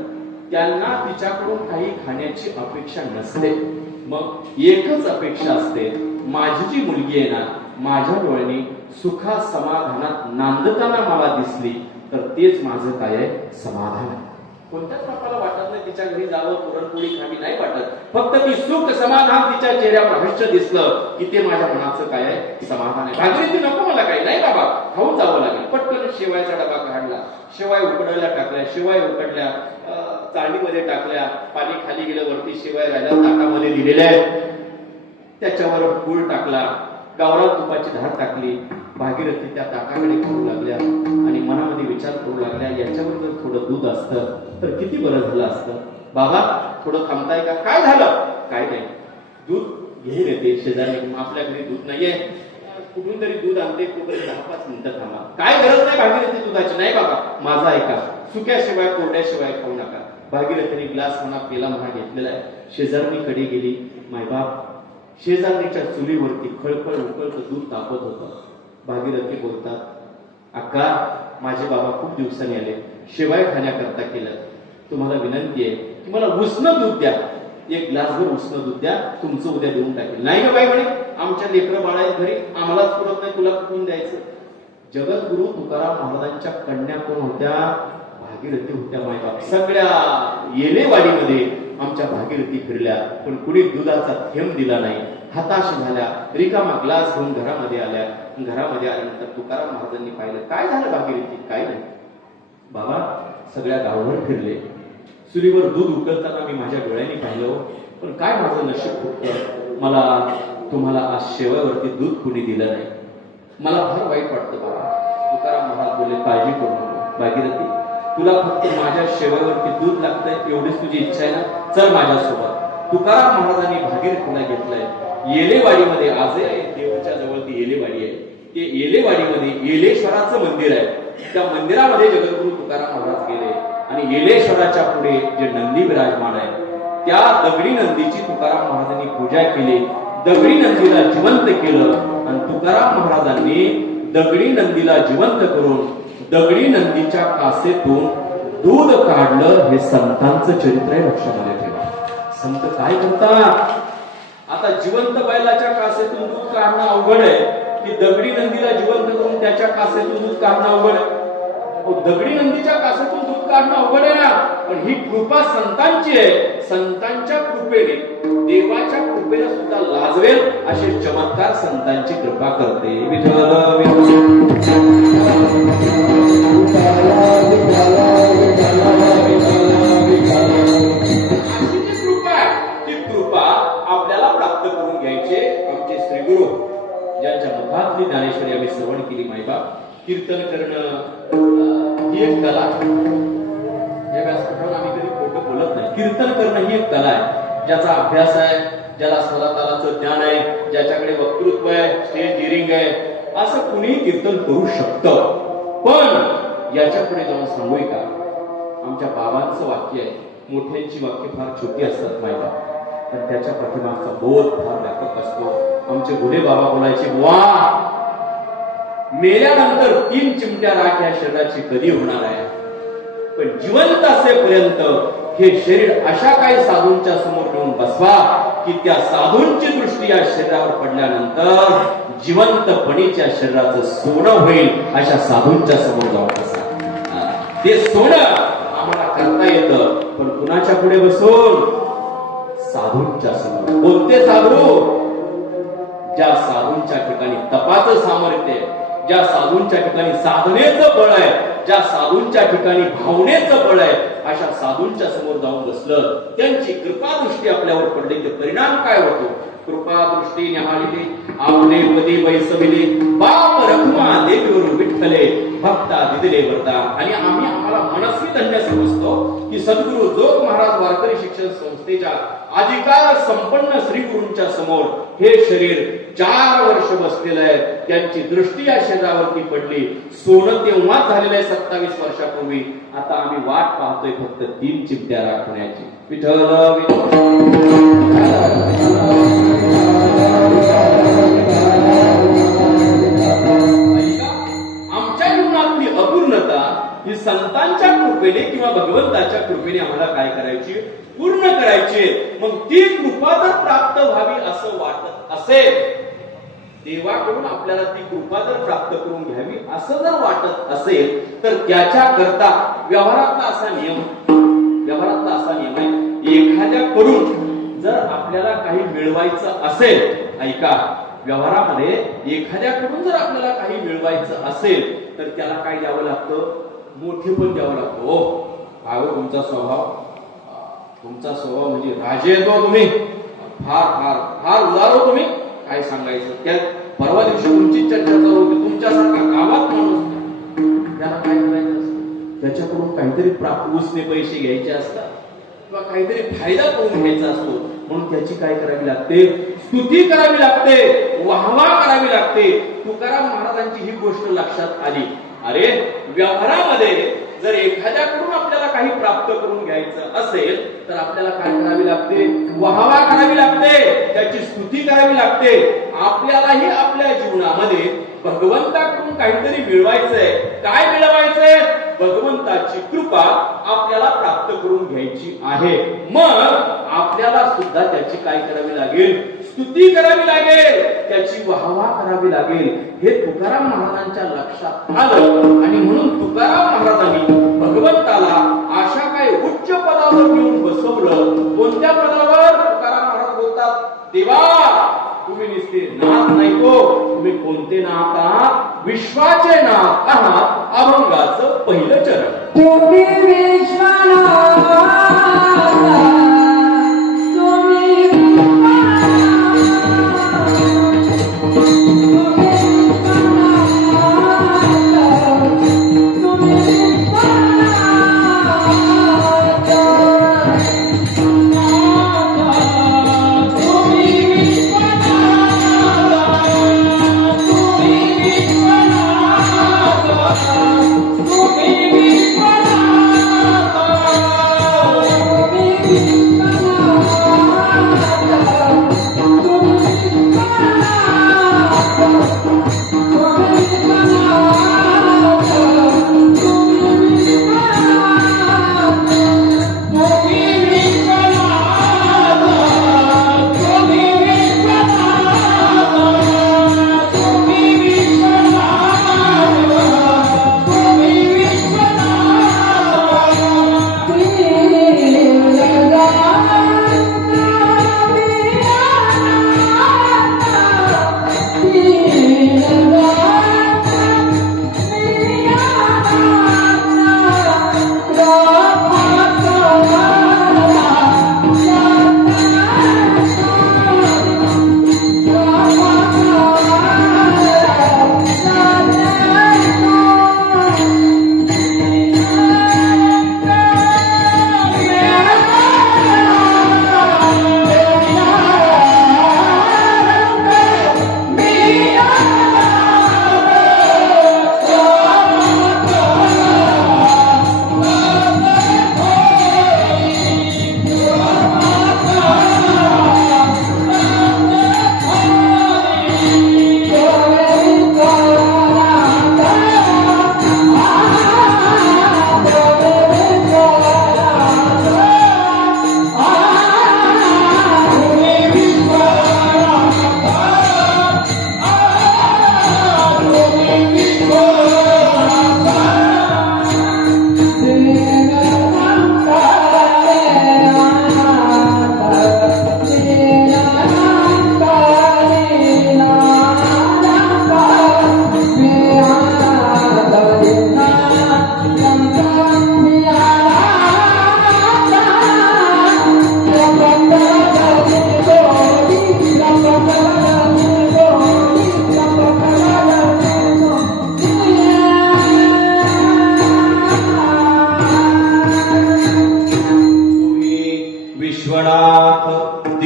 त्यांना तिच्याकडून काही खाण्याची अपेक्षा नसते. मग एकच अपेक्षा असते, माझी जी मुलगी आहे ना, माझ्या डोळ्यांनी सुखा समाधानात नांदताना मला दिसली तर तेच माझं काय आहे? समाधान आहे. कोणत्याच बापाला वाटत नाही तिच्या घरी जावं, पुरणपोळी खावी, नाही वाटत. फक्त ती सुख समाधान तिच्या चेहऱ्यावर अवश्य दिसलं की ते माझ्या मनाचं काय आहे? समाधान आहे. भागीरथी नको मला काही नाही बाबा, खाऊन जावं लागेल. पटकन शेवायचा डबा काढला, शेवाय उकडायला टाकल्या, शेवाय उकडल्या, चाळणीमध्ये टाकल्या, पाणी खाली गेलं, वरती शेवाय राहिल्या ताटामध्ये दिलेल्या आहेत. त्याच्यावर गुळ टाकला, गावरान तुपाची धार टाकली. भागीरथी त्या ताटाकडे खाऊ लागल्या आणि मनामध्ये विचार करू लागल्या, याच्यावर जर थोडं दूध असतं तर किती बरं झालं असतं. बाबा थोडं थांबताय का? काय झालं? काय नाही, दूध घेऊन येते शेजारी. आपल्या घरी दूध नाहीये, कुठून तरी दूध आणते, कुठे 10-5 मिनिटं थांबा. काय गरज नाही भागीरथी दुधाची. नाही बाबा, माझा ऐका, सुक्याशिवाय कोरड्याशिवाय खाऊ नका. भागीरथीने ग्लास म्हणा, पेला म्हणा घेतलेला आहे. शेजारणीकडे गेली. मायबाप शेजारणीच्या चुलीवरती खळखळ उकळतं दूध तापत होतं. भागीरथी बोलतात, अक्का माझे बाबा खूप दिवसांनी आले, शेवाय खाण्याकरता केलं. तुम्हाला विनंती आहे की मला उष्ण दूध द्या, 1 ग्लासभर उष्ण दूध द्या, तुमचं उद्या देऊन टाकेल. नाही का बाई म्हणे, आमच्या लेकरं बाळा घरी, आम्हालाच पुरत नाही, तुला कुठून द्यायचं? जगद्गुरु तुकाराम महाराजांच्या कन्या कोण होत्या? भागीरथी होत्या. मायबाप सगळ्या येलेवाडीमध्ये आमच्या भागीरथी फिरल्या, पण कुणी दुधाचा थेंब दिला नाही. हताश झाल्या, रिकामा ग्लास घेऊन घरामध्ये आल्या. घरामध्ये आल्यानंतर तुकाराम महाराजांनी पाहिलं, काय झालं भागीरथी? काय नाही बाबा, सगळ्या गावभर फिरले, चुलीवर दूध उकळताना मी माझ्या डोळ्यांनी पाहिलं, पण काय माझं नशीब फुटलं, मला तुम्हाला आज शेवावरती दूध कुणी दिलं नाही. मला फार वाईट वाटतं बाबा. तुकाराम महाराज बोलले, काळजी करू नको भागीरथी, तुला फक्त माझ्या शेवावरती दूध लागतंय एवढीच तुझी इच्छा आहे ना, चल माझ्यासोबत. तुकाराम महाराजांनी भागीरथीला घेतलंय. येलेवाडीमध्ये आजही देवाच्या जवळ ती येलेवाडी आहे. ते येलेवाडीमध्ये येलेश्वराचं मंदिर आहे. त्या मंदिरामध्ये जगद्गुरु तुकाराम महाराज गेले आणि येलेश्वराच्या पुढे जे नंदी विराजमान आहे, त्या दगडी नंदीची तुकाराम महाराजांनी पूजा केली. दगडी नंदीला जिवंत केलं आणि तुकाराम महाराजांनी दगडी नंदीला जिवंत करून दगडी नंदीच्या कासेतून दूध काढलं. हे संतांचं चरित्र आहे, लक्षामध्ये ठेवा. संत काय करतात? आता जिवंत बैलाच्या कासेतून दूध काढणं अवघड आहे की दगडी नंदीला जिवंत करून त्याच्या कासेतून दूध काढणं अवघड आहे? दगडी नंदीच्या कासेतून दूध काढणं अवघड आहे ना, पण ही कृपा संतांची आहे. संतांच्या कृपेने, देवाच्या कृपेने सुद्धा लाजवेल असे चमत्कार संतांची कृपा करते. ज्यांच्या मुखातली ज्ञानेश्वरी आम्ही श्रवण केली मायबाप, कीर्तन करणं ही एक कला. या व्यासपीठावर आम्ही कधी खोटं बोलत नाही. कीर्तन करणं ही एक कला आहे, ज्याचा अभ्यास आहे, ज्याला स्वतःचं ज्ञान आहे, ज्याच्याकडे वक्तृत्व आहे, स्टेज डिअरिंग आहे, असं कुणी कीर्तन करू शकतं. पण याच्या पुढे जाऊन सांगूय का, आमच्या बाबांचं वाक्य आहे, मोठ्यांची वाक्य फार छोटी असतात माहिती, पण त्याच्या पाठीमागचा बोध फार व्यापक असतो. आमचे गुढे बाबा बोलायचे, वा मेल्यानंतर 3 चिमट्या राख या शरीराची कधी होणार आहे, पण जिवंत असेपर्यंत हे शरीर अशा काही साधूंच्या समोर येऊन बसवा की त्या साधूंची दृष्टी या शरीरावर पडल्यानंतर जिवंतपणीच्या शरीराचं सोनं होईल. अशा साधूंच्या समोर जाऊन बसा. ते सोनं आम्हाला करता येतं, पण कुणाच्या पुढे बसून? साधूंच्या समोर. कोणते साधू? ज्या साधूंच्या ठिकाणी तपाचं सामर्थ्य आहे, ज्या साधूंच्या ठिकाणी साधनेचं बळ आहे, ज्या साधूंच्या ठिकाणी भावनेचं बळ आहे, अशा साधूंच्या समोर जाऊन बसलं, त्यांची कृपा दृष्टी आपल्यावर पडली, ते परिणाम काय होतो? कृपा दृष्टी निहाळली आपले पदी बैसविले, बाप रखुमा देवीवर विठ्ठले, भक्ता दिदले वरदा. आणि आम्हाला मनस्वी धन्य समजतो की सद्गुरु जोग महाराज वारकरी शिक्षण संस्थेच्या अधिकार संपन्न श्री गुरूंच्या समोर हे शरीर 4 वर्ष बसलेलं आहे. त्यांची दृष्टी या शरीरावरती पडली. सोनं तेव्हाच झालेलं आहे 27 वर्षापूर्वी. आता आम्ही वाट पाहतोय फक्त 3 चिमट्या राखण्याची. विठ्ठल आमच्या जीवनातली अपूर्णता ही संतांच्या कृपेने किंवा भगवंताच्या कृपेने आम्हाला काय करायची? पूर्ण करायची. मग ती कृपा जर प्राप्त व्हावी असं वाटत असेल, देवाकडून आपल्याला ती कृपा जर प्राप्त करून घ्यावी असं जर वाटत असेल, तर त्याच्या करता व्यवहारातला असा नियम आहे, एखाद्याकडून जर आपल्याला काही मिळवायचं असेल, ऐका, व्यवहारामध्ये एखाद्याकडून जर आपल्याला काही मिळवायचं असेल तर त्याला काय द्यावं लागतं? मोठेपण द्यावं लागतं. हो काय हो तुमचा स्वभाव म्हणजे राजे येतो तुम्ही, फार फार फार उदार हो तुम्ही, काय सांगायचं. त्या परवा दिवशी तुमची चर्चा चालू होती, तुमच्यासारखा गावात माणूस, त्याला काय करायचं असतं? त्याच्याकडून काहीतरी उसने पैसे घ्यायचे असतात किंवा काहीतरी फायदा करून घ्यायचा असतो, म्हणून त्याची काय करावी लागते? स्तुती करावी लागते, वाहवा करावी लागते. तुकाराम महाराजांची ही गोष्ट लक्षात आली. अरे व्यवहारामध्ये जर एखाद्याकडून आपल्याला काही प्राप्त करून घ्यायचं असेल तर आपल्याला काय करावी लागते? वाहवा करावी लागते, त्याची स्तुती करावी लागते. आपल्यालाही आपल्या जीवनामध्ये भगवंताकडून काहीतरी मिळवायचंय. काय मिळवायचंय? भगवंताची कृपा आपल्याला प्राप्त करून घ्यायची आहे. मग आपल्याला सुद्धा त्याची काय करावी लागेल? स्तुती करावी लागेल, त्याची वाहवा करावी लागेल. हे तुकाराम महाराजांच्या लक्षात आलं आणि म्हणून तुकाराम महाराजांनी भगवंताला अशा काही उच्च पदावर घेऊन बसवलं. कोणत्या पदावर? तुकाराम महाराज बोलतात, देवा तुम्ही नुसते नाथ नाही तो, तुम्ही कोणते नाथ आहात? विश्वाचे नाथ आहात. अभंगाचं पहिलं चरण. तुम्ही विश्वनाथ, तुम्ही तुम्ही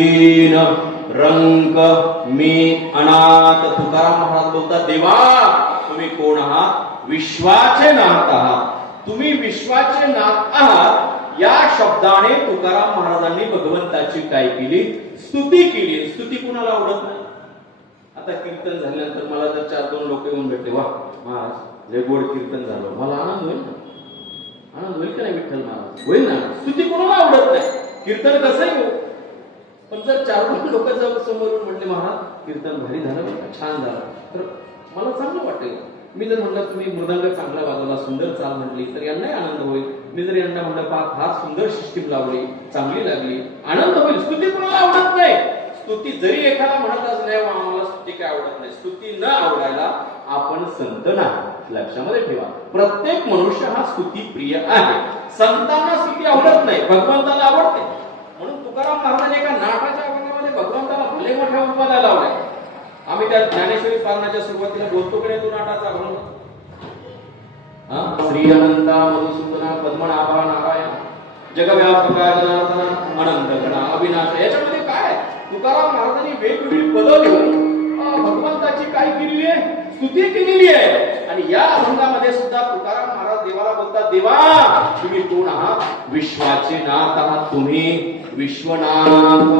दीन रंक मी अनाथ. तुकाराम महाराज बोलतात, देवा तुम्ही कोण आहात? विश्वाचे नाथ आहात. तुम्ही विश्वाचे नाथ आहात. या शब्दाने तुकाराम महाराजांनी भगवंताची काय केली? स्तुती केली. स्तुती कुणाला आवडत नाही? आता कीर्तन झाल्यानंतर मला जर 4-2 लोक येऊन भेटले, वा महाराज लय गोड कीर्तन झालं, मला आनंद होईल ना? आनंद होईल का नाही? विठ्ठल महाराज होईल ना? स्तुती कोणाला आवडत नाही? कीर्तन कसंही हो, पण जर 4-2 लोक जर समोरून म्हटले, महाराज कीर्तन भारी झालं, छान झालं, तर मला चांगलं वाटेल. मी जर म्हणलं तुम्ही मृदंग चांगला वाजवला, सुंदर चाल म्हटली, तर यांनाही आनंद होईल. मी जर यांना म्हणलं फार सुंदर सिस्टीम लावली, चांगली लागली, आनंद होईल. स्तुती कोणाला आवडत नाही? स्तुती जरी एखादा म्हणत असल्या आम्हाला स्तुती काय आवडत नाही, स्तुती न आवडायला आपण संत नाही. लक्षामध्ये ठेवा, प्रत्येक मनुष्य हा स्तुती प्रिय आहे. संतांना स्तुती आवडत नाही, भगवंताला आवडते. म्हणून तुकाराम महाराजांनी एका नाटाच्या अभंगामध्ये भगवंताला भले मोठ्या उपाध्या लावलाय. आम्ही त्या ज्ञानेश्वरी पालनाच्या सुरुवातीला बोलतो की नाही तो नाटाचा अभंग, श्री अनंता मधुसूदना पद्मनाभा नारायण जगव्यापका जनार्दना अनंत गणा अविनाश. याच्यामध्ये काय तुकाराम महाराजांनी वेगवेगळी पदं घेऊन भगवंताची काय केलेली आहे? स्तुती केलेली आहे. आणि या अभंगामध्ये सुद्धा तुकाराम महाराज देवाला बोलतात, देवा तुम्ही कोण आहात? विश्वाचे नाथ आहात तुम्ही, विश्वनाथ.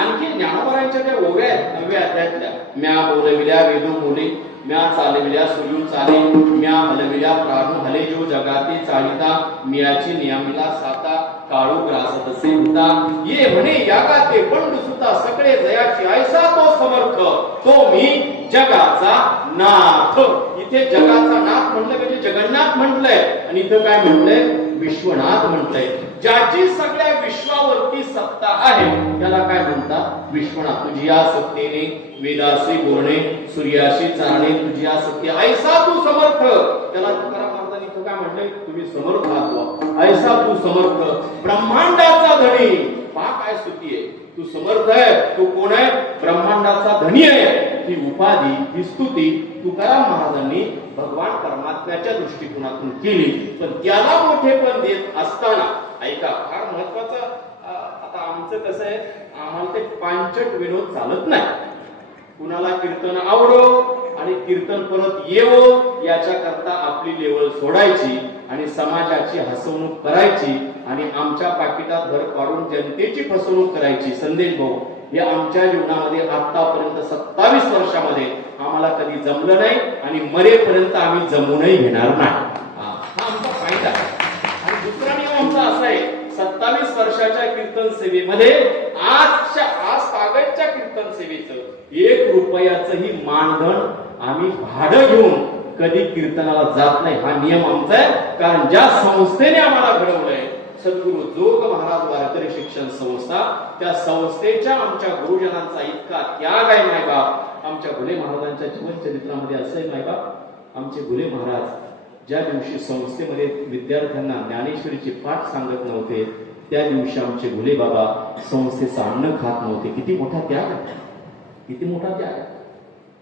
आणखी ज्ञानोबरांच्या त्या ओव्या आहेत 9व्या अध्यायातल्या, म्या बोलविल्या वेदू बोले, म्या चालविल्या सूर्यू चाले, म्या हलविल्या प्राणू हले, जो जगाती चालिता, म्याची नियमिला साता, काळू ग्रास तसे होता. ये म्हणे यागाते पंड सुता, सगळे जयाची ऐसा तो समर्थ, तो मी जगाचा नाथ. इथे जगाचा नाथ म्हटलं म्हणजे जगन्नाथ म्हटलंय, आणि इथं काय म्हटलंय? विश्वनाथ म्हटलंय. ज्याची सगळ्या विश्वावरती सत्ता आहे त्याला काय म्हणतात? विश्वनाथ. तुझी या सत्तेने वेदाशी बोलणे, सूर्याशी चालणे, तुझी या सत्ते ऐसा तू समर्थ. त्याला तुकाराम महाराजांनी इथं काय म्हटलंय? तुम्ही समर्थ आहात, ऐसा तू समर्थ, ब्रह्मांडाचा धनी. पहा काय स्तुती आहे, तू समर्थ आहे. तू कोण आहे? ब्रह्मांडाचा धनी आहे. ही उपाधी, ही स्तुती तुकाराम महाराजांनी भगवान परमात्म्याच्या दृष्टिकोनातून केली. पण त्याला मोठेपण देत असताना ऐका, फार महत्वाचं. आता आमचं कसं आहे, आम्हाला ते पांचट विनोद चालत नाही. कुणाला कीर्तन आवडो आणि कीर्तन परत येवो याच्या करता आपली लेवल सोडायची आणि समाजाची हसवणूक करायची आणि आमच्या पाकिटात भर पाडून जनतेची फसवणूक करायची. संदेश भाऊ, हे आमच्या जीवनामध्ये आतापर्यंत 27 वर्षामध्ये आम्हाला कधी जमलं नाही आणि मरेपर्यंत आम्ही जमूनही घेणार नाही. हा आमचा फायदा आहे. आणि दुसरा नियम आमचा असा आहे, 27 वर्षाच्या कीर्तन सेवेमध्ये आज कागदच्या कीर्तन सेवेचं 1 रुपयाचंही मानधन आम्ही भाडं घेऊन कधी कीर्तनाला जात नाही. हा नियम आमचा आहे. कारण ज्या संस्थेने आम्हाला घडवलंय, सद्गुरु जोग महाराज वारकरी शिक्षण संस्था, त्या संस्थेच्या आमच्या गुरुजनांचा इतका त्याग आहे मायबाप. आमच्या घुले महाराजांच्या जीवन चरित्रामध्ये असं आहे मायबाप, आमचे घुले महाराज ज्या दिवशी संस्थेमध्ये विद्यार्थ्यांना ज्ञानेश्वरीचे पाठ सांगत नव्हते, त्या दिवशी आमचे घुले बाबा संस्थेचं अन्न खात नव्हते. किती मोठा त्याग आहे, किती मोठा त्याग आहे.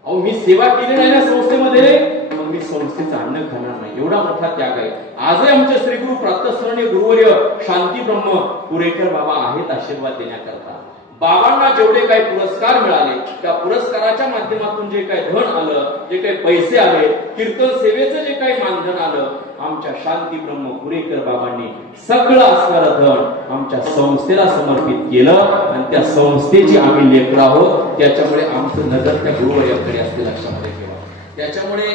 अहो मी सेवा केली नाही ना संस्थेमध्ये, मग मी संस्थेचं अन्न खाणार नाही, एवढा मोठा त्याग आहे. आजही आमचे श्रीगुरु प्रातःस्मरणीय गुरुवर्य शांती ब्रह्म पुरेकर बाबा आहेत आशीर्वाद देण्याकरता. बाबांना जेवढे काही पुरस्कार मिळाले, त्या पुरस्काराच्या माध्यमातून जे काही धन आलं, जे काही पैसे आले, कीर्तन सेवेचं जे काही मानधन आलं, आमच्या शांती ब्रह्म पुरेकर बाबांनी सगळं असणारं धन आमच्या संस्थेला समर्पित केलं आणि त्या संस्थेची आम्ही लेकरं आहोत. त्याच्यामुळे आमचं नजर त्या गुरुवर्याकडे असते, लक्षामध्ये ठेवा. त्याच्यामुळे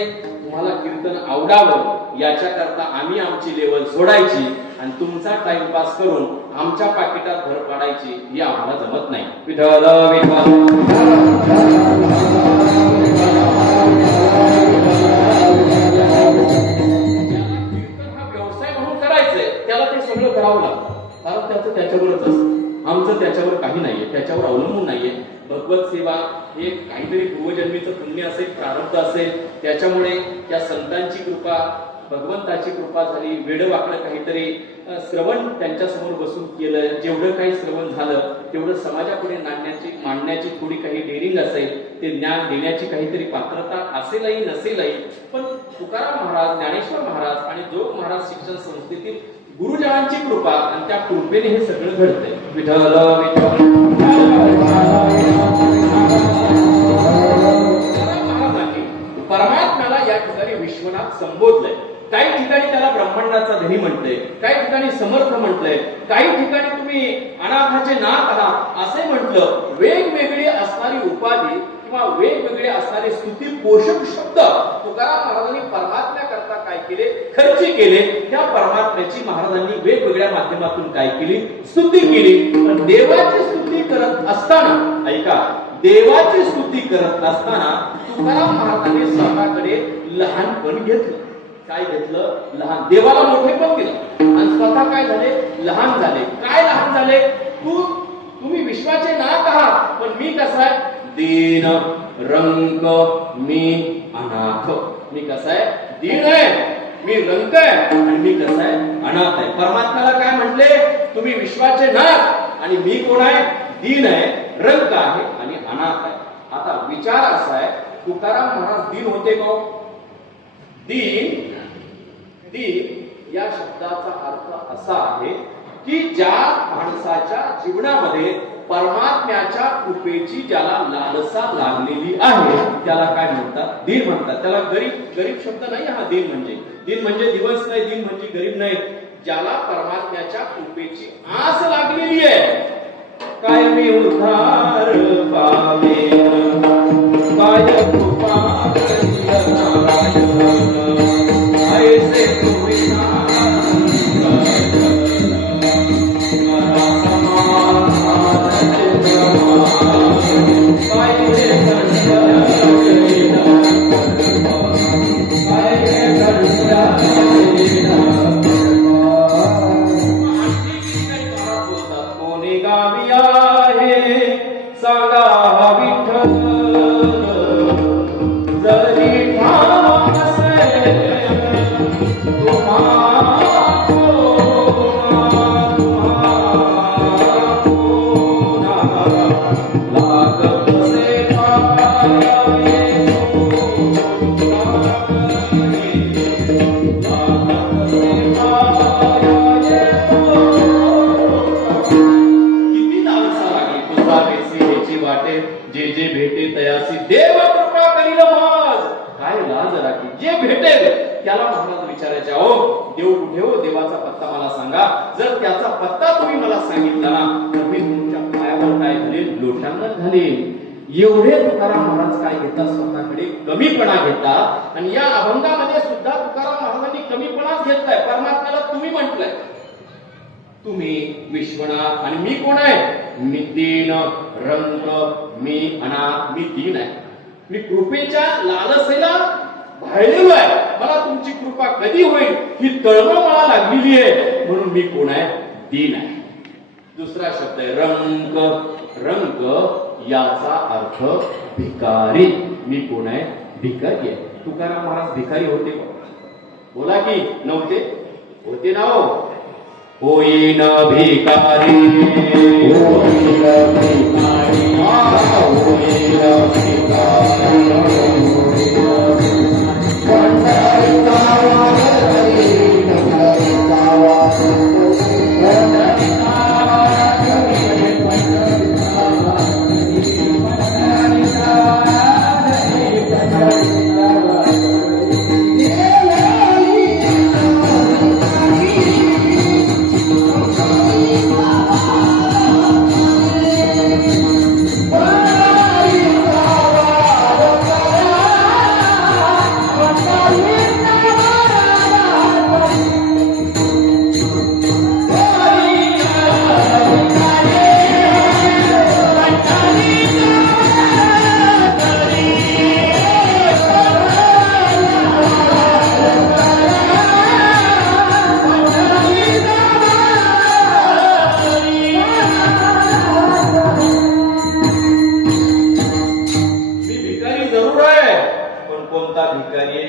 तुम्हाला कीर्तन आवडावं याच्या करता आम्ही आमची लेवल सोडायची आणि तुमचा टाइमपास करून आमच्या पाकिटात भर पाडायची ही आम्हाला जमत नाही. विठ्ठल हा व्यवसाय म्हणून करायचंय, त्याला ते सगळं करावं लागतं. कारण त्याचं त्याच्यावरच असतं, आमचं त्याच्यावर काही नाहीये, त्याच्यावर अवलंबून नाहीये. भगवत सेवा हे काहीतरी पूर्वजन्मीचं पुण्य असेल, प्रारब्ध असेल. त्याच्यामुळे त्या संतांची कृपा, भगवंताची कृपा झाली. वेडवाकडं काहीतरी श्रवण त्यांच्या समोर बसून केलं, जेवढं काही श्रवण झालं तेवढं समाजापुढे मांडण्याची थोडी काही डेअरिंग असेल, ते ज्ञान देण्याची काहीतरी पात्रता असेलही नसेलही. पण तुकाराम महाराज, ज्ञानेश्वर महाराज आणि जोग महाराज शिक्षण संस्थेतील गुरुजनांची कृपा आणि त्या कृपेने हे सगळं घडतंय. विठ्ठल विठ्ठल संबोधलंय. काही ठिकाणी त्याला ब्रह्मांडाचा धनी म्हटलंय, काही ठिकाणी समर्थ म्हटलंय, काही ठिकाणी तुम्ही अनाथाचे नाथ आहात असे म्हटलं. वेगवेगळी असणारी उपाधी किंवा वेगवेगळे असणारे स्तुती पोषक शब्द तुकाराम महाराजांनी परमात्म्याकरता काय केले, खर्ची केले. त्या परमात्म्याची महाराजांनी वेगवेगळ्या माध्यमातून काय केली, स्तुती केली. पण देवाची स्तुती करत असताना, ऐका, देवाची स्तुती करत असताना तुकाराम महाराजांनी स्वतःकडे लहानपण घेतलं. काय घेतलं? लहान. देवाला मोठे पण दिलं आणि स्वतः काय झाले, लहान झाले. काय लहान झाले? तुम्ही विश्वाचे नाथ आहात, पण मी कसा आहे, दीन रंग, मी अनाथ. मी कसा आहे, दीन आहे, मी रंग आहे आणि मी कसा आहे, अनाथ आहे. परमात्म्याला काय म्हटले, तुम्ही विश्वाचे नाथ आणि मी कोण आहे, दीन आहे, रंग आहे आणि अनाथ आहे. आता विचार असा आहे, तुकाराम महाराज दीन होते का? दीन या शब्दाचा अर्थ असा आहे की ज्या माणसाच्या जीवनामध्ये परमात्म्याच्या कृपेची ज्याला लालसा लागलेली आहे त्याला काय म्हणतात, दीन म्हणतात. त्याला गरीब शब्द नाही हा. दीन म्हणजे दिवस नाही, दीन म्हणजे गरीब नाही. ज्याला परमात्म्याच्या कृपेची आस लागलेली आहे, काय मी उद्धार पावे, काय कृपा ऐसे तुम्ही कोणी गावी आहे सांगा विठ्ठल, जरी ठाम असेल जे जे भेटे तयासी देव कृपा करील माझ. काय लाज राखी, जे भेटेल त्याला महाराज विचारायचे, अहो देव कुठे हो, देवाचा पत्ता मला सांगा. जर त्याचा पत्ता तुम्ही मला सांगितला ना तर मी तुमच्या पायावर काय घालेल, लोटांगण घालेल. एवढे तुकाराम महाराज काय घेतात, स्वतःकडे कमीपणा घेतात. आणि या अभंगामध्ये सुद्धा तुकाराम महाराजांनी कमीपणाच घेतलाय. परमात्म्याला तुम्ही म्हटलंय, तुम्ही विश्वनाथ आणि मी कोण आहे, मी दीन रंग, मी अनाथ, मी दीन आहे. मी कृपेच्या लालसेला भाळलेलो आहे. मला तुमची कृपा कधी होईल ही तळमळ मला लागलेली आहे. म्हणून मी कोण आहे, दीन आहे. दुसरा शब्द आहे रंग. रंग याचा अर्थ भिकारी. मी कोण आहे, भिकारी आहे. तुकाराम महाराज भिकारी होते का? बोला की नव्हते? होते ना हो. होईन भिकारी, होईन भिकारी,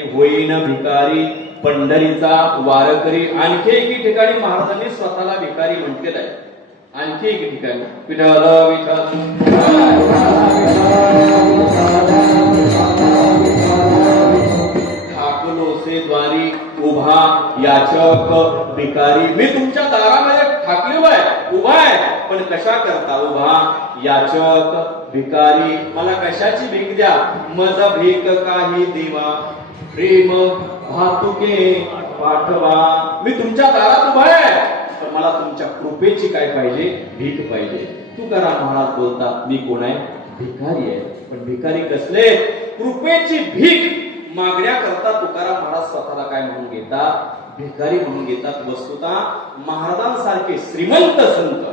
होईन भिकारी, पंढरीचा वारकरी. आणखी एके ठिकाणी महाराजांनी स्वतःला भिकारी म्हटलेलं आहे. आणखी एके ठिकाणी विठ्ठल विठ्ठल ठाकलोसे द्वारी उभा याचक भिकारी. मी तुमच्या दारामध्ये ठाकलेलो आहे, उभा आहे, पण कशा करता उभा, याचक भिकारी. मला कशाची भीक द्या, मज भीक काही देवा. प्रेम भातुके पाठवा. मी तुमच्या दारात उभा आहे, पण मला तुमच्या कृपेची काय पाहिजे? भीक पाहिजे. तुकाराम महाराज बोलतात, मी कोण आहे? भिकारी आहे. पण भिकारी कसले? कृपेची भीक मागण्याकरता तुकाराम महाराज स्वतःला काय म्हणून घेतात? भिकारी म्हणून घेतात. वस्तुतः महाराजांसारखे श्रीमंत संत,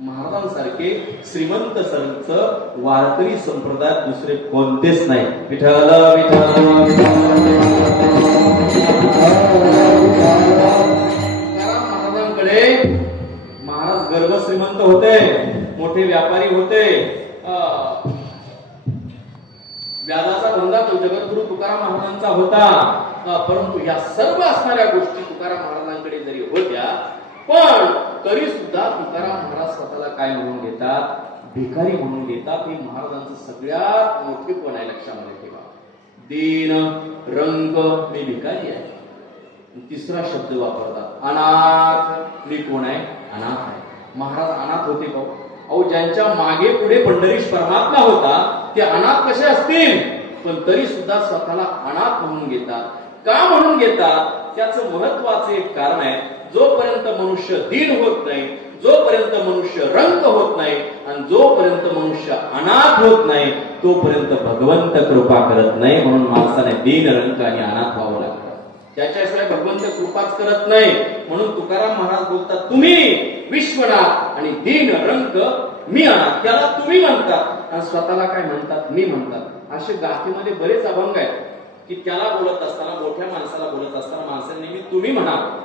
महाराजांसारखे श्रीमंत संत वारकरी संप्रदायात दुसरे कोणतेच नाही. विठ्ठल विठ्ठल. तुकाराम महाराजांकडे महाराज गर्भ श्रीमंत होते, मोठे व्यापारी होते, व्याजाचा धंदा तो जगद्गुरु तुकाराम महाराजांचा होता. परंतु या सर्व असणाऱ्या गोष्टी तुकाराम महाराजांकडे जरी होत्या, पण तरी सुद्धा तुकाराम महाराज स्वतःला काय म्हणून घेतात? भिकारी म्हणून घेतात. हे महाराजांचं सगळ्यात मोठेपण आहे, लक्षामध्ये ठेवा. दीन रंग, मी भिकारी आहे. तिसरा शब्द वापरतात, अनाथ, मी कोण आहे? अनाथ आहे. महाराज अनाथ होते का? अहो, ज्यांच्या मागे पुढे पंढरीश परमात्मा होता ते अनाथ कसे असतील? पण तरी सुद्धा स्वतःला अनाथ म्हणून घेतात. का म्हणून घेतात? त्याचं महत्वाचं एक कारण आहे. जोपर्यंत मनुष्य दीन होत नाही, जोपर्यंत मनुष्य रंग होत नाही, आणि जोपर्यंत मनुष्य अनाथ होत नाही, तोपर्यंत भगवंत कृपा करत नाही. म्हणून माणसाने दीन रंग आणि अनाथ व्हावं लागतं. त्याच्याशिवाय भगवंत कृपाच करत नाही. म्हणून तुकाराम महाराज बोलतात, तुम्ही विश्वनाथ आणि दीन रंग, मी अनाथ. त्याला तुम्ही म्हणतात आणि स्वतःला काय म्हणतात? मी म्हणतात. असे गाथेमध्ये बरेच अभंग आहेत की त्याला बोलत असताना, मोठ्या माणसाला बोलत असताना माणसाने नेहमी तुम्ही म्हणावं,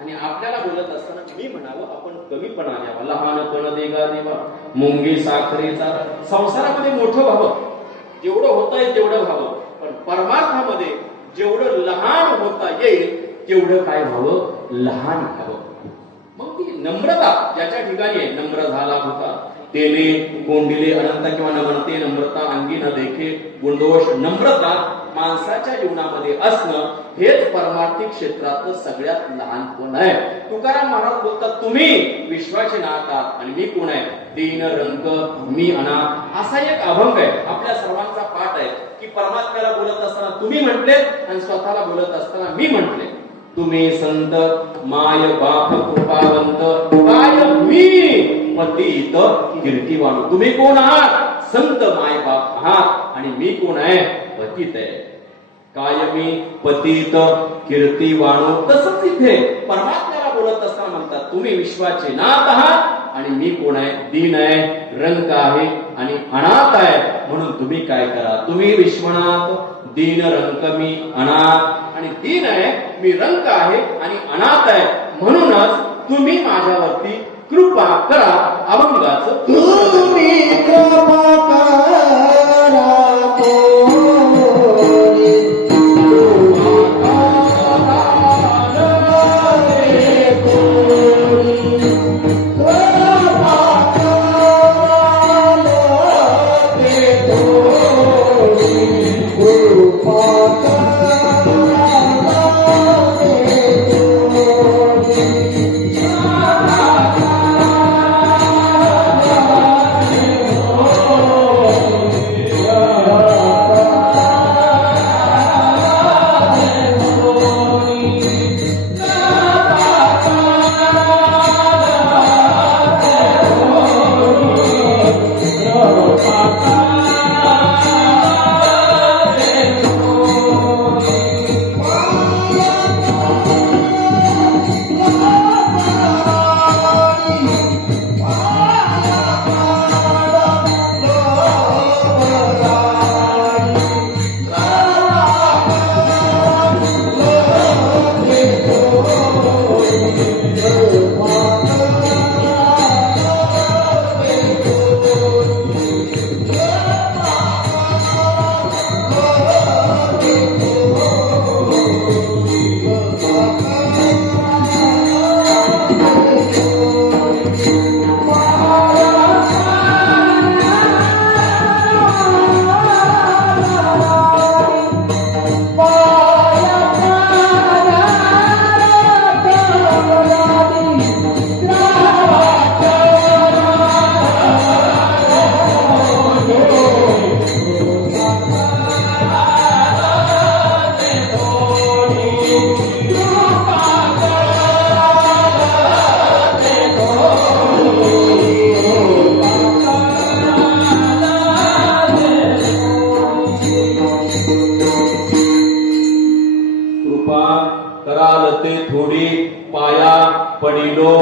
आणि आपल्याला बोलत असताना मी म्हणावं. आपण कमीपणा घ्यावा. लहानपण देगा देवा, मुंगी साखरेचा. संसारामध्ये मोठं व्हावं, जेवढं होता येईल तेवढं व्हावं, पण परमार्थामध्ये जेवढं लहान होता येईल तेवढं काय व्हावं? लहान व्हावं. मग ती नम्रता ज्याच्या ठिकाणी आहे, नम्र झाला होता तेने कोंडिले अनंत, किंवा न म्हणते नम्रता अंगी न देखे गुणदोष. नम्रता माणसाच्या जीवनामध्ये असणं हेच परमार्थिक क्षेत्रातलं सगळ्यात लहानपण आहे. तुकाराम महाराज बोलतात, तुम्ही विश्वाचे नाथ आहात आणि मी कोण आहे? दीन रंग, मी अनाथ. असा एक अभंग आहे, आपल्या सर्वांचा पाठ आहे की परमात्म्याला बोलत असताना तुम्ही म्हटले आणि स्वतःला बोलत असताना मी म्हटले. तुम्ही संत माय बाप कृपावंत, काय मी पतित कीर्तिवान. तुम्ही कोण आहात? संत माय बाप आहात आणि मी कोण आहे? पतित आहे. काय मी पतित कीर्तिवाणू. तसंच इथे परमात्म्याला बोलत असताना म्हणतात, तुम्ही विश्वाचे नाथ आहात आणि मी कोण आहे? दीन आहे, रंग आहे आणि अनाथ आहे. म्हणून तुम्ही काय करा? तुम्ही विश्वनाथ, दीन रंग, मी अनाथ, आणि दीन आहे, मी रंग आहे आणि अनाथ आहे. म्हणूनच तुम्ही माझ्यावरती कृपा करा. अभंगाचं तुम्ही कृपा करा. पडिलो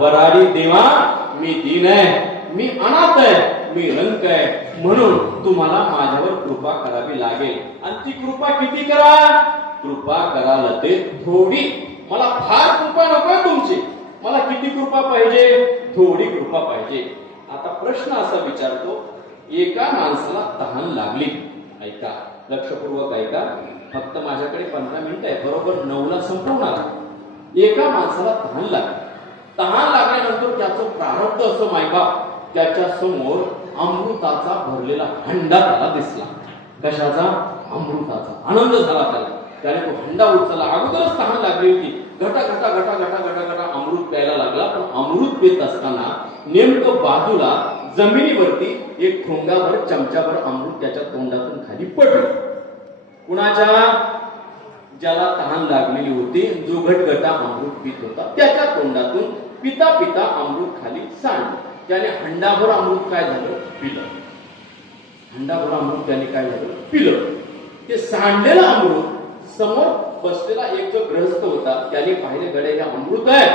बराडी देवा, मी दीन आहे, मी अनाथ आहे, मी रंक आहे, म्हणून तुम्हाला माझ्यावर कृपा करावी लागेल. आणि ती कृपा किती करा? कृपा कराल ते थोडी. मला फार कृपा नकोय तुमची, मला किती कृपा पाहिजे? थोडी कृपा पाहिजे. आता प्रश्न असा विचारतो, एका माणसाला तहान लागली, ऐका लक्षपूर्वक ऐका, फक्त माझ्याकडे 15 मिनिटं आहे, बरोबर 9ला संपवणार. एका माणसाला तहान लागली. तहान लागल्यानंतर त्याचं प्रारब्ध असं मायबाप, त्याच्या समोर अमृताचा भरलेला हंडा त्याला दिसला. कशाचा? अमृताचा. आनंद झाला त्याला. त्याने तो हंडा उचलला. अगोदरच तहान लागली होती, घटा घटा घटा घटा घटा घटा अमृत प्यायला लागला. पण अमृत पित असताना नेमकं बाजूला जमिनीवरती एक ठोंगाभर चमचाभर अमृत त्याच्या तोंडातून खाली पडलं. कुणाच्या? ज्याला तहान लागलेली होती, जो घटघटा अमृत पित होता, त्याच्या तोंडातून पिता पिता अमृत खाली सांडलं. त्याने हंडाभर अमृत काय झालं? पिलं. हंडाभर अमृत त्याने काय झालं? पिलं. ते सांडलेलं अमृत समोर बसलेला एक जो गृहस्थ होता, त्याने पाहिले, गड्या हे अमृत आहे,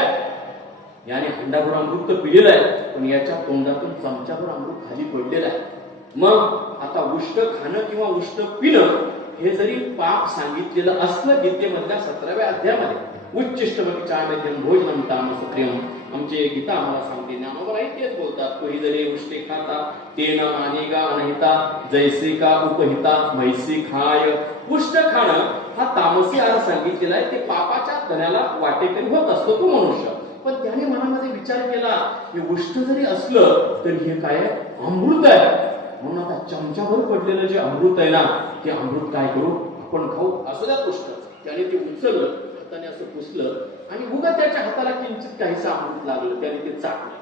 याने हंडाभर अमृत तर पिलेलं आहे, पण याच्या तोंडातून चमचाभर अमृत खाली पडलेलं आहे. मग आता उष्ट खाणं किंवा उष्ट पिणं हे जरी पाप सांगितलेलं असलं गीतेमधल्या 17व्या अध्यायामध्ये, उच्चिष्टमती चार्मध्यम भोजनम तामसप्रियम, आमचे गीता आम्हाला सांगते, ज्ञानोबराही तेच बोलतात, तोही जरी उष्टे खाता तेन मानेगा अनहिता, जैसे का उपहिता म्हैसी खाय. उष्ट खाणं हा तामसी आहार सांगितलेला आहे. ते पापाच्या धन्याला वाटेकरी होत असतो तो मनुष्य. पण त्याने मनामध्ये विचार केला की उष्ट जरी असलं तरी हे काय आहे? अमृत आहे. म्हणून आता चमचाभर पडलेलं जे अमृत आहे ना, ते अमृत काय करू? आपण खाऊ. असं द्या उष्ट. त्याने ते उचललं, हाताने असं पुसलं आणि उगा त्याच्या हाताला किंचित काहीसं अमृत लागलं, त्याने ते चाटलं.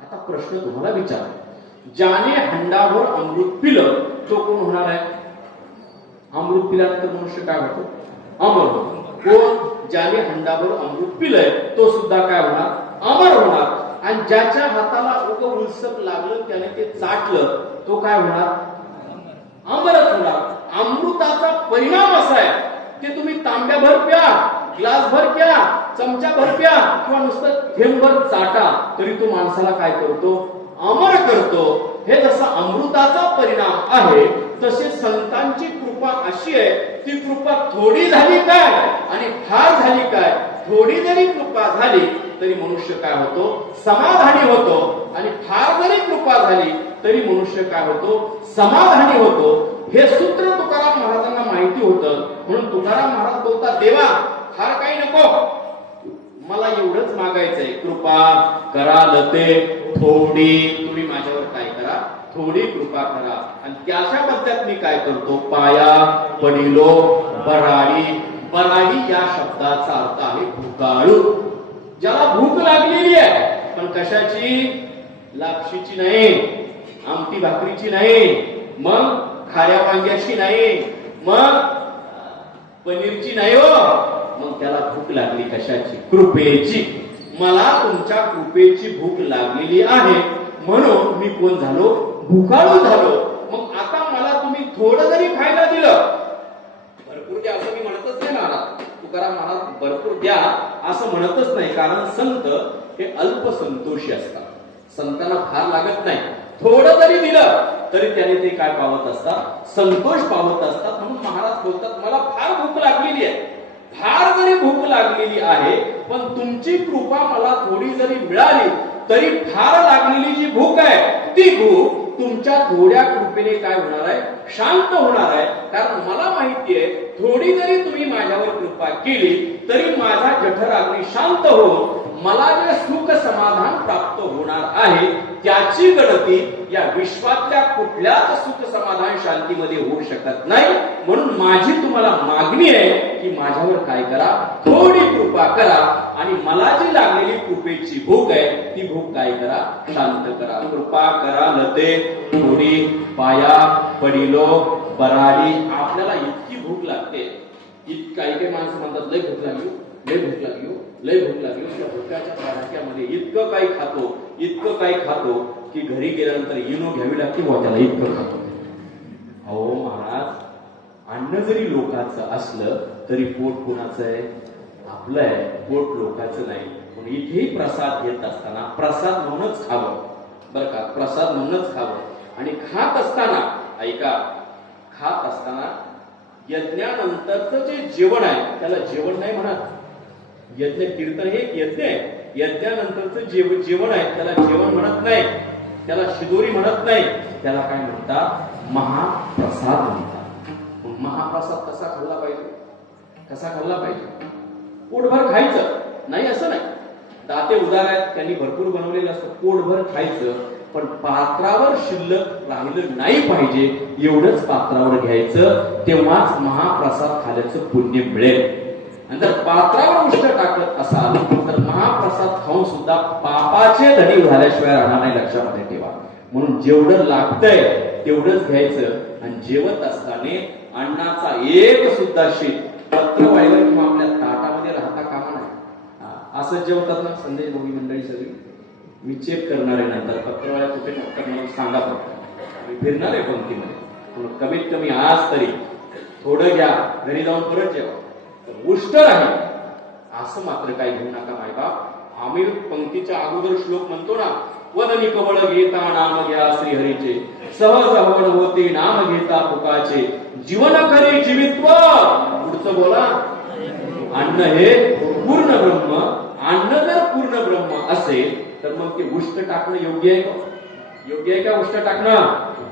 आता प्रश्न तुम्हाला विचार, ज्याने हंडाभर अमृत पिलं तो कोण होणार आहे? अमृत पिल्यानंतर मनुष्य काय होतो? अमर होतो. कोण? ज्याने हंडाभर अमृत पिलंय तो सुद्धा काय होणार? अमर होणार. आणि ज्याच्या हाताला उग उलसक लागलं, त्याने ते चाटलं, तो काय होणार? अमरच होणार. अमृताचा परिणाम असा आहे की तुम्ही तांब्याभर प्या, ग्लासभर प्या, चमचाभर प्या किंवा नुसतं थेंबभर चाटा, तरी तो माणसाला काय करतो? अमर करतो. हे जसा अमृताचा परिणाम आहे, तसे संतांची कृपा अशी आहे, ती कृपा थोडी झाली काय आणि फार झाली काय? थोडी जरी कृपा झाली तरी मनुष्य काय होतो? समाधानी होतो. आणि फार जरी कृपा झाली तरी मनुष्य काय होतो? समाधानी होतो. हे सूत्र तुकाराम महाराजांना माहिती होतं. म्हणून तुकाराम महाराज बोलतात, देवा फार काही नको, मला एवढंच मागायचंय, कृपा कराल ते थोडी. तुम्ही माझ्यावर काय करा? थोडी कृपा करा. आणि त्याच्या बदल्यात मी काय करतो? पाया पडिलो बराडी. बराडी या शब्दाचा अर्थ आहे भुकाळू. ज्याला भूक लागलेली आहे, पण कशाची? लापशीची नाही, आमटी भाकरीची नाही, मग खाऱ्या वांग्याची नाही, मग पनीरची नाही हो. मग त्याला भूक लागली कशाची? कृपेची. मला तुमच्या कृपेची भूक लागलेली आहे, म्हणून मी कोण झालो? भुकाळू झालो. मग आता मला तुम्ही थोडं जरी खायला दिलं, भरपूर द्या असं मी म्हणतच नाही महाराज. तुकाराम महाराज भरपूर द्या असं म्हणतच नाही, कारण संत हे अल्पसंतोषी असतात. संतांना फार लागत नाही. थोडं जरी दिलं तरी त्याने ते काय पावत असतात? संतोष पावत असतात. म्हणून महाराज बोलतात, मला फार भूक लागलेली आहे, फार जरी भूक लागलेली आहे, पण तुमची कृपा मला थोडी जरी मिळाली तरी फार लागलेली जी भूक आहे, ती भूक तुमच्या थोड्या कृपेने काय होणार आहे? शांत होणार आहे. कारण मला माहिती आहे, थोडी जरी तुम्ही माझ्यावर कृपा केली तरी माझा जठराग्नी शांत होऊन मला जे सुख समाधान प्राप्त होणार आहे, त्याची गणती या विश्वातल्या कुठल्याच सुख समाधान शांतीमध्ये होऊ शकत नाही. म्हणून माझी तुम्हाला मागणी आहे की माझ्यावर काय करा? थोडी कृपा करा. आणि मला जी लागलेली कृपेची भूक आहे, ती भूक काय करा? शांत करा. कृपा करा लते थोडी, पाया पडिलो बराडी. आपल्याला इतकी भूक लागते, काही काही माणसं म्हणतात, लय भूक लागली, लय भूक लागली, लय भूक लागली. त्या भुक्याच्या तडाख्यामध्ये इतकं काही खातो, इतकं काही खातो की घरी गेल्यानंतर इनो घ्यावी लागते व त्याला इतकं खातो. अहो महाराज, अन्न जरी लोकांचं असलं तरी पोट कोणाचं आहे? आपलं आहे. पोट लोकांचं नाही. पण इथेही प्रसाद घेत असताना प्रसाद म्हणूनच खावं, बरं का, प्रसाद म्हणूनच खावं. आणि खात असताना ऐका, खात असताना यज्ञानंतरचं जे जेवण आहे त्याला जेवण नाही म्हणत. यज्ञ कीर्तन हे एक यज्ञ आहे, यज्ञानंतरचं जेवण आहे त्याला जेवण म्हणत नाही, त्याला शिदोरी म्हणत नाही, त्याला काय म्हणतात, महाप्रसाद म्हणतात. महाप्रसाद कसा खाल्ला पाहिजे, कसा खाल्ला पाहिजे, पोटभर खायचं नाही असं नाही. दाते उदार आहेत, त्यांनी भरपूर बनवलेलं असतं, पोटभर खायचं, पण पात्रावर शिल्लक राहिलं नाही पाहिजे, एवढंच पात्रावर घ्यायचं, तेव्हाच महाप्रसाद खाल्याचं पुण्य मिळेल. आणि जर पात्रावर उष्ट टाकत असाल तर महाप्रसाद खाऊन सुद्धा पापाचे धनी झाल्याशिवाय राहणार नाही, लक्षामध्ये ठेवा. म्हणून जेवढं लागतंय तेवढंच घ्यायचं. आणि जेवत असताना अन्नाचा एक सुद्धा शीत पत्रवाळीवर किंवा आपल्या ताटामध्ये राहता कामा नाही. असंच जेवतात ना संदेश भोगी मंडळी सगळी. मी चेक करणार आहे नंतर पत्रवाळ्या कुठे टाकतात म्हणून सांगा फक्त, मी फिरणार आहे पंक्तीमध्ये. कमीत कमी आज तरी थोडं घ्या, घरी जाऊन परत जेवा, उष्ट राहील असं मात्र काही घेऊ नका मायबाप. आम्ही पंक्तीच्या अगोदर श्लोक म्हणतो ना, वदनी कवळ घेता नाम घ्या श्रीहरीचे, सहज हवन होते नाम घेता फुकाचे, जीवन खरी जीवित्व. पुढचं बोला, अन्न हे पूर्ण ब्रह्म. अन्न जर पूर्ण ब्रह्म असेल तर मग ते उष्ट टाकणं योग्य आहे का, योग्य आहे का उष्ट टाकणं.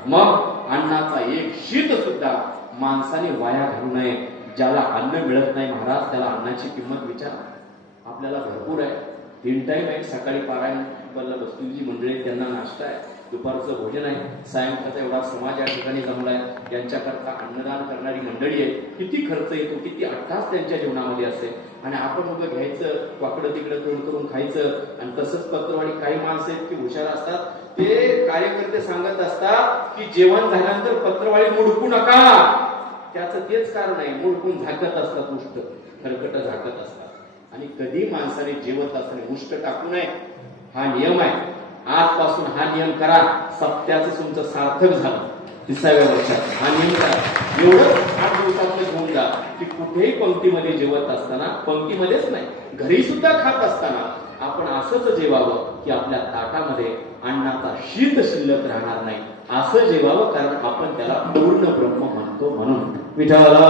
मग अन्नाचा एक शीत सुद्धा माणसाने वाया घालू नये. ज्याला अन्न मिळत नाही महाराज, त्याला अन्नाची किंमत विचारा. आपल्याला भरपूर आहे, 3 टाइम आहे, सकाळी पारायण बसलेली जी मंडळी त्यांना नाश्ता आहे, दुपारचं भोजन आहे, सायंकाळचा एवढा समाज या ठिकाणी जमलाय, यांच्याकरता अन्नदान करणारी मंडळी आहे. किती खर्च येतो, किती अट्टास त्यांच्या जीवनामध्ये असते. आणि आपण उभं घ्यायचं, वाकडं तिकडं तोंड करून खायचं. आणि तसंच पत्रवाडी काही माणसं आहेत की हुशार असतात, ते कार्यकर्ते सांगत असतात की जेवण झाल्यानंतर पत्रवाडी मुडकू नका. त्याचं तेच कारण आहे, मुडकून झाकत असतात, उष्ट खरकट झाकत असतात. आणि कधी माणसाने जेवत असताना उष्ट टाकू नये, हा नियम आहे. आजपासून हा नियम करा, सप्त्याचं तुमचं सार्थक झालं. 30व्या वर्षात हा नियम करा. एवढं 8 दिवसामध्ये घेऊन जा की कुठेही पंक्तीमध्ये जेवत असताना, पंक्तीमध्येच नाही, घरी सुद्धा खात असताना आपण असंच जेवावं की आपल्या ताटामध्ये अन्नाचा शीत शिल्लक राहणार नाही. असं जेवावं, कारण आपण त्याला पूर्ण ब्रह्म म्हणतो. म्हणून विठाला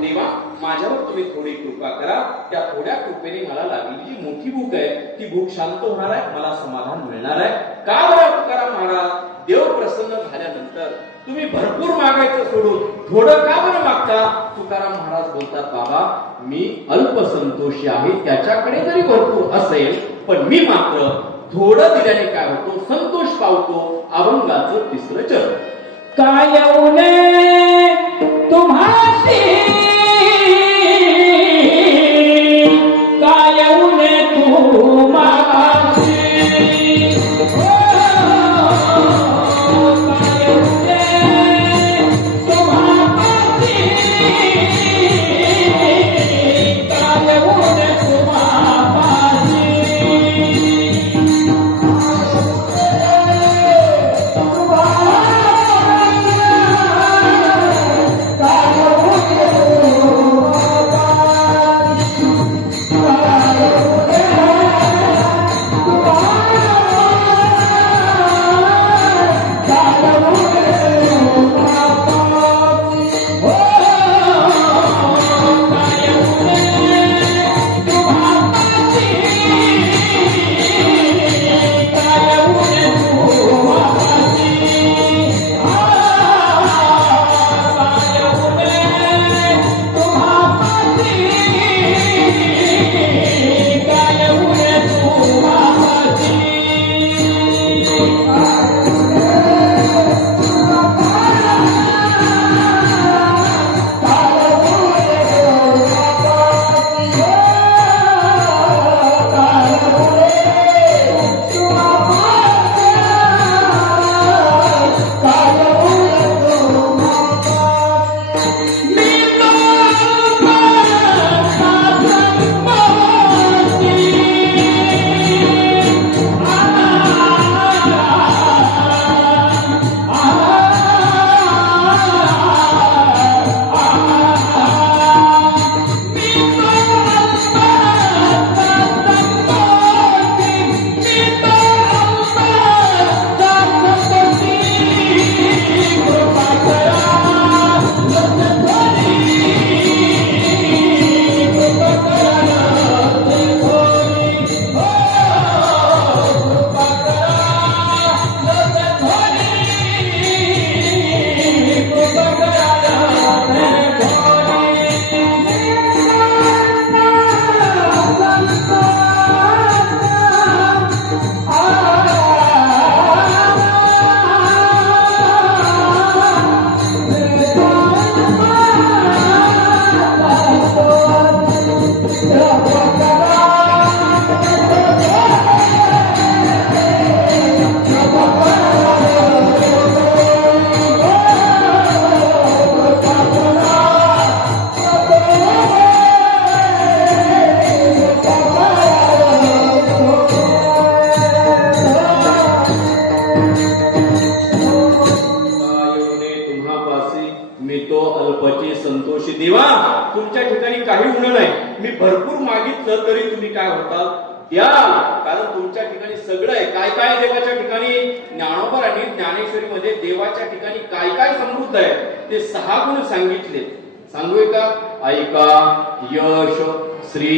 देवा, माझ्यावर तुम्ही थोडी कृपा करा. त्या थोड्या कृपेने मला लागलेली जी मोठी भूक आहे ती भूक शांत होणार आहे, मला समाधान मिळणार आहे. का बरं तुकाराम महाराज, देव प्रसन्न झाल्यानंतर तुम्ही भरपूर मागायचं सोडून थोडं का बरं मागता. तुकाराम महाराज बोलतात, बाबा मी अल्पसंतोषी आहे, त्याच्याकडे जरी भरपूर असेल पण मी मात्र थोडं दिल्याने काय होतो, संतोष पावतो. अभंगाचं 3रं चरण. काय उने तुम्हासी, काय उने तुम्हासी, अल्पची संतोषी देवा, तुमच्या ठिकाणी काही उणं नाही. मी भरपूर मागितलं तरी तुम्ही काय होताल द्याल, कारण तुमच्या ठिकाणी सगळं आहे. काय काय देवाच्या ठिकाणी, ज्ञानोबा आणि ज्ञानेश्वरीमध्ये देवाच्या ठिकाणी काय काय समृद्ध आहे ते 6 गुण सांगितले. सांगूय का? ऐका, यश, श्री,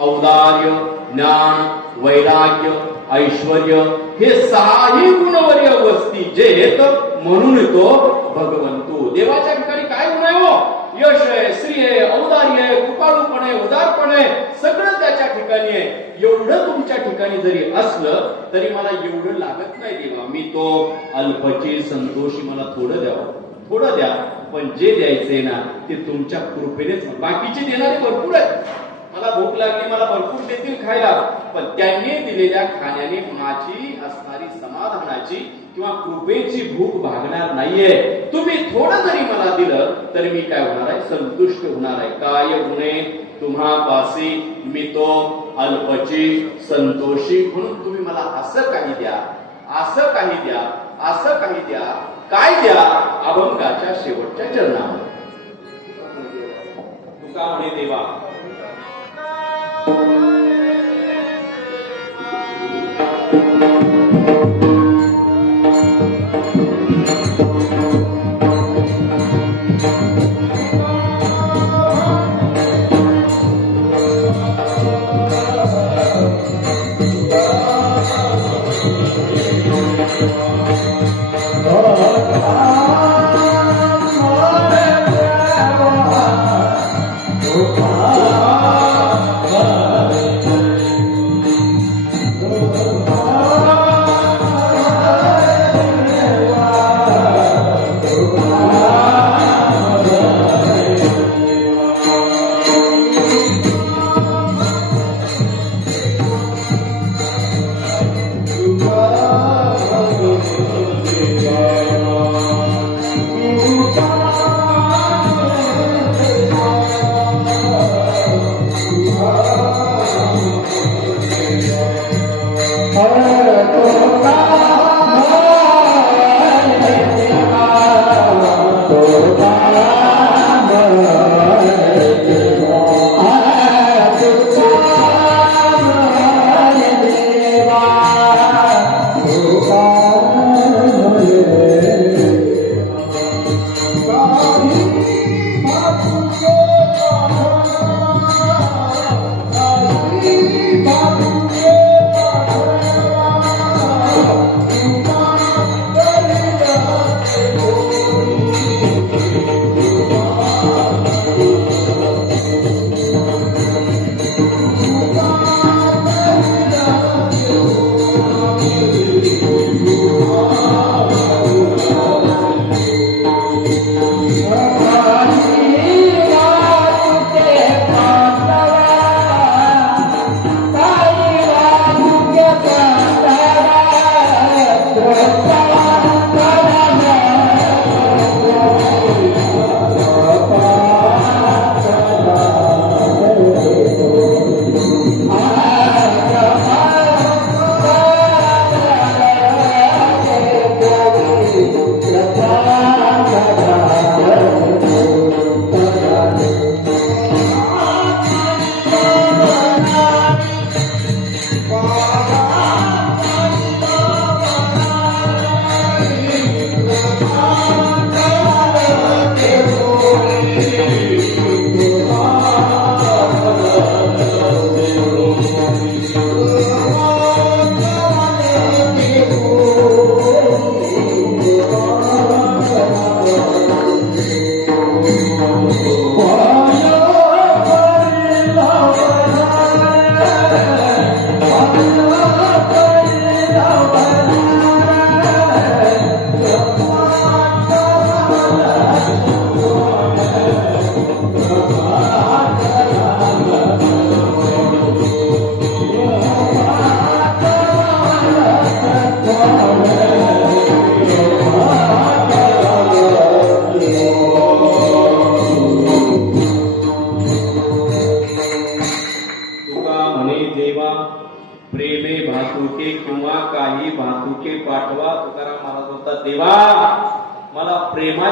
औदार्य, ज्ञान, वैराग्य, ऐश्वर्य, हे 6ही गुणवर्य वस्ती जेत, म्हणून तो भगवंतो. देवाच्या ठिकाणी काय गुण आहे हो? यश आहे, श्री आहे, औदार्य आहे, कृपाळूपण आहे, उदारपण आहे, सगळं त्याच्या ठिकाणी आहे. एवढं तुमच्या ठिकाणी जरी असलं तरी मला एवढं लागत नाही देवा. मी तो अल्पची संतोषी, मला थोडं द्यावं, थोडं द्या, पण जे द्यायचंय ना ते तुमच्या कृपेनेच. बाकीचे देणारे भरपूर आहेत. मला भूक लागली, मला भरपूर देतील खायला, पण त्यांनी दिलेल्या खाण्याने माझी असणारी समाधानाची किंवा कृपेची भूक भागणार नाहीये. तुम्ही थोडं जरी मला दिलं तरी मी काय होणार आहे? संतुष्ट होणार आहे. काय गुणे तुम्हा पासी, मी तो अल्पची संतोषी. म्हणून तुम्ही मला असं काही द्या, असं काही द्या, असं काही द्या. काय द्या? अभंगाच्या शेवटच्या चरणावर तुका म्हणे देवा,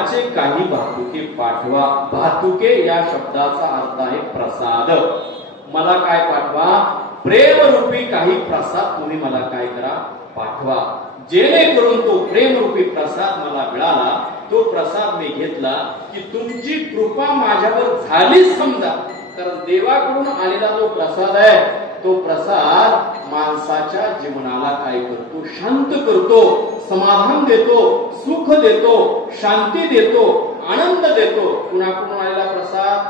प्रेमाचे काही भातुके पाठवा. भातुके या शब्दाचा अर्थ आहे प्रसाद. मला काय पाठवा? प्रेमरूपी काही प्रसाद तुम्ही मला काय करा? पाठवा. जेणेकरून तो प्रेमरूपी प्रसाद मला मिळाला, तो प्रसाद मी घेतला की तुमची कृपा माझ्यावर झालीच समजा. कारण देवाकडून आलेला जो प्रसाद आहे, तो प्रसाद माणसाच्या जीवनाला काय करतो? शांत करतो, समाधान देतो, सुख देतो, शांती देतो, आनंद देतो. कुणाकडून आलेला प्रसाद?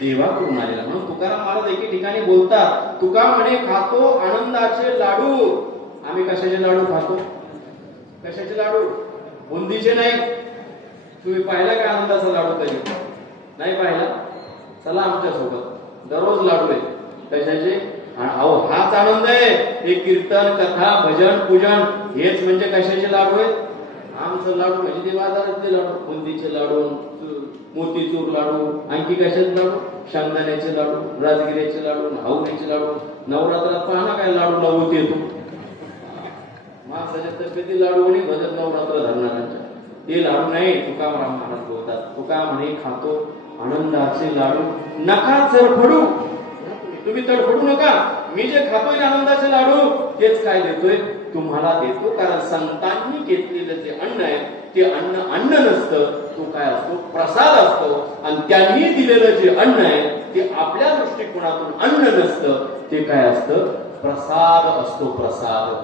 देवाकडून आलेला. म्हणून तुकाराम महाराज एके ठिकाणी बोलतात, तुका म्हणे खातो आनंदाचे लाडू. आम्ही कशाचे लाडू खातो? कशाचे लाडू? बुंदीचे नाही. तुम्ही पाहिला का आनंदाचा लाडू? कधी नाही पाहिला? चला आमच्या सोबत. दररोज लाडू आहे. कशाचे? अहो हाच आनंद आहे. हे कीर्तन, कथा, भजन, पूजन हेच म्हणजे कशाचे लाडू आहेत? आमचं लाडू म्हणजे ते बाजारातले लाडू. बुंदीचे लाडू, मोतीचूर लाडू, आणखी कशाचे लाडू? शेंगदाण्याचे लाडू, राजगिऱ्याचे लाडू, हावण्याचे लाडू. नवरात्रात पाहना काय लाडू लावून येतो. माणसाच्या तब्येती लाडू आणि भजन नवरात्र धरणाऱ्यांच्या. ते लाडू नाही. तुकाराम महाराज बोलतात, तुका म्हणे खातो आनंदाचे लाडू नका चरफडू. तुम्ही तडफडू नका. मी जे खातोय आनंदाचे लाडू तेच काय देतोय? तुम्हाला देतो. कारण संतांनी घेतलेलं जे अन्न आहे ते अन्न नसतं, तो काय असतो? प्रसाद असतो. आणि त्यांनी दिलेलं जे अन्न आहे ते आपल्या दृष्टिकोनातून अन्न नसतं, ते काय असतं? प्रसाद असतो. प्रसाद.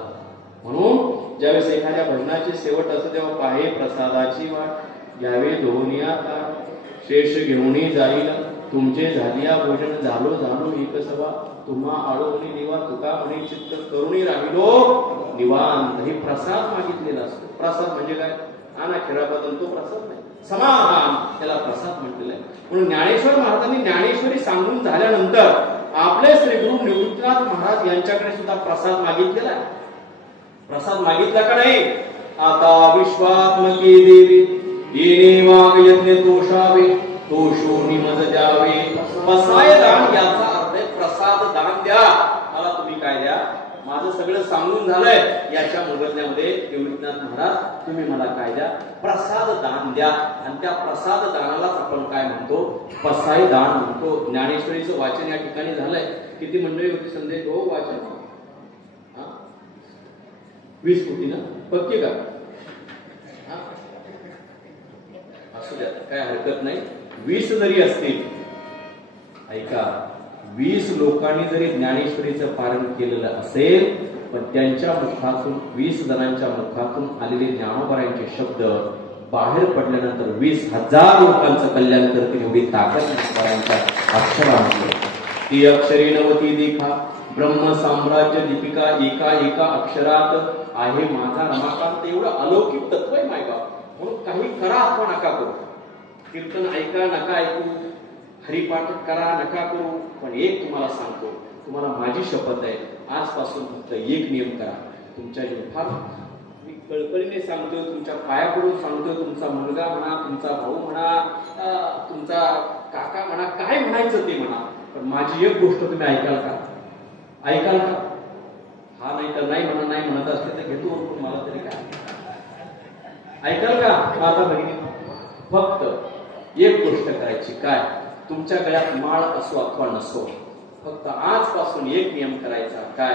म्हणून ज्यावेळेस एखाद्या भजनाची शेवट असते तेव्हा पाहे प्रसादाची वाट, यावे धोनिया ताट, शेष घेऊनी जाईल तुमचे झालिया भोजन, झालो झालो एक सवा, तुम्हा आळवणी निवा, तुका म्हणे चित्त करुणी राहिलो निवांत. हे प्रसाद मागितलेला असतो. प्रसाद म्हणजे काय? आणा खिराबद्दल तो प्रसाद नाही, समाधान, त्याला प्रसाद म्हटलेला आहे. म्हणून ज्ञानेश्वर महाराजांनी ज्ञानेश्वरी सांगून झाल्यानंतर आपले श्री गुरु निवृत्तीनाथ महाराज यांच्याकडे सुद्धा प्रसाद मागितलेला आहे. प्रसाद मागितला का नाही? आता विश्वात्मकी देवी येणे वाग यज्ञ तोषावे, तोषो निमज द्यावे. पसाय दान याचा अर्थ आहे प्रसाद दान द्या. मला तुम्ही काय द्या? माझं सगळं सांगून झालंय. याच्या मोबदल्यामध्ये निवृत्तीनाथ महाराज तुम्ही मला काय द्या? प्रसाद दान द्या. आणि त्या प्रसाद दानालाच आपण काय म्हणतो? पसाय दान म्हणतो. ज्ञानेश्वरीचं वाचन या ठिकाणी झालंय. किती मंडळी होती संदेश? हो वाचन 20 कोटी ना? पक्की का? असू द्या, काय हरकत नाही. 20 जरी असतील, ऐका, 20 लोकांनी जरी ज्ञानेश्वरीचं पारण केलेलं असेल, पण त्यांच्या मुखातून 20 जणांच्या मुखातून आलेले ज्ञानोबारायांचे शब्द बाहेर पडल्यानंतर 20,000 लोकांचं कल्याण करतील एवढी ताकद ज्ञानोबारायांच्या अक्षरांमध्ये. ती अक्षरी नवती देखा ब्रह्म साम्राज्य दीपिका, एका एका अक्षरात आहे माझा रमाकांत. एवढं अलौकिक तत्व आहे मायबाप. म्हणून काही करा अथवा नका करू, कीर्तन ऐका नका ऐकू, हरिपाठ करा नका करू, पण एक तुम्हाला सांगतो, तुम्हाला माझी शपथ आहे, आजपासून फक्त एक नियम करा. तुमच्या जीवनात मी कळकळीने सांगतोय, तुमच्या पायाकडून सांगतोय, तुमचा मुलगा म्हणा, तुमचा भाऊ म्हणा, तुमचा काका म्हणा, काय म्हणायचं ते म्हणा, पण माझी एक गोष्ट तुम्ही ऐकाल का? ऐकाल का? हा नाही तर नाही म्हणा. नाही म्हणत असले तर घेतो ओळखून, मला तरी काय. ऐकाल का? माता भगिनी, फक्त एक गोष्ट करायची. काय? तुमच्या गळ्यात माळ असो अथवा नसो, फक्त आजपासून एक नियम करायचा. काय?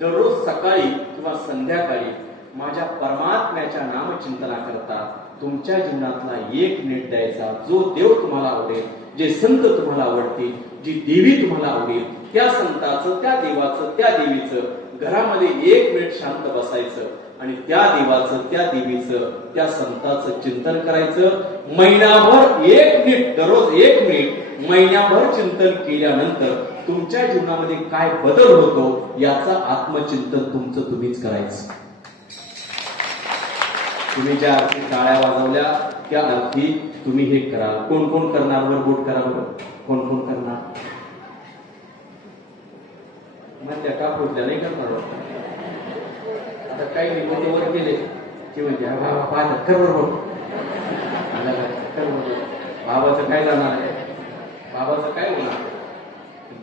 दररोज सकाळी किंवा संध्याकाळी माझ्या परमात्म्याच्या नामचिंतना करता तुमच्या जीवनातला एक मिनिट द्यायचा. जो देव तुम्हाला आवडेल, जे संत तुम्हाला आवडतील, जी देवी तुम्हाला आवडेल, त्या संताचं, त्या देवाचं, त्या देवीचं घरामध्ये एक मिनिट शांत बसायचं आणि त्या देवाचं, त्या देवीचं, त्या संताचं चिंतन करायचं. महिनाभर एक मिनिट, दररोज एक मिनिट, महिनाभर चिंतन केल्यानंतर तुमच्या जीवनामध्ये काय बदल होतो याचा आत्मचिंतन तुमचं तुम्हीच करायचं. तुम्ही ज्या अर्थी टाळ्या वाजवल्या त्या अर्थी तुम्ही हे करा. कोण कोण करणार? वर बोट करा बरं. कोण कोण करणार? मग त्या का पोचल्या नाही करणार. आता काही निमित्त वर गेले की म्हणजे कर बरोबर, बाबाचं काय जाणार आहे? बाबाचं काय होणार?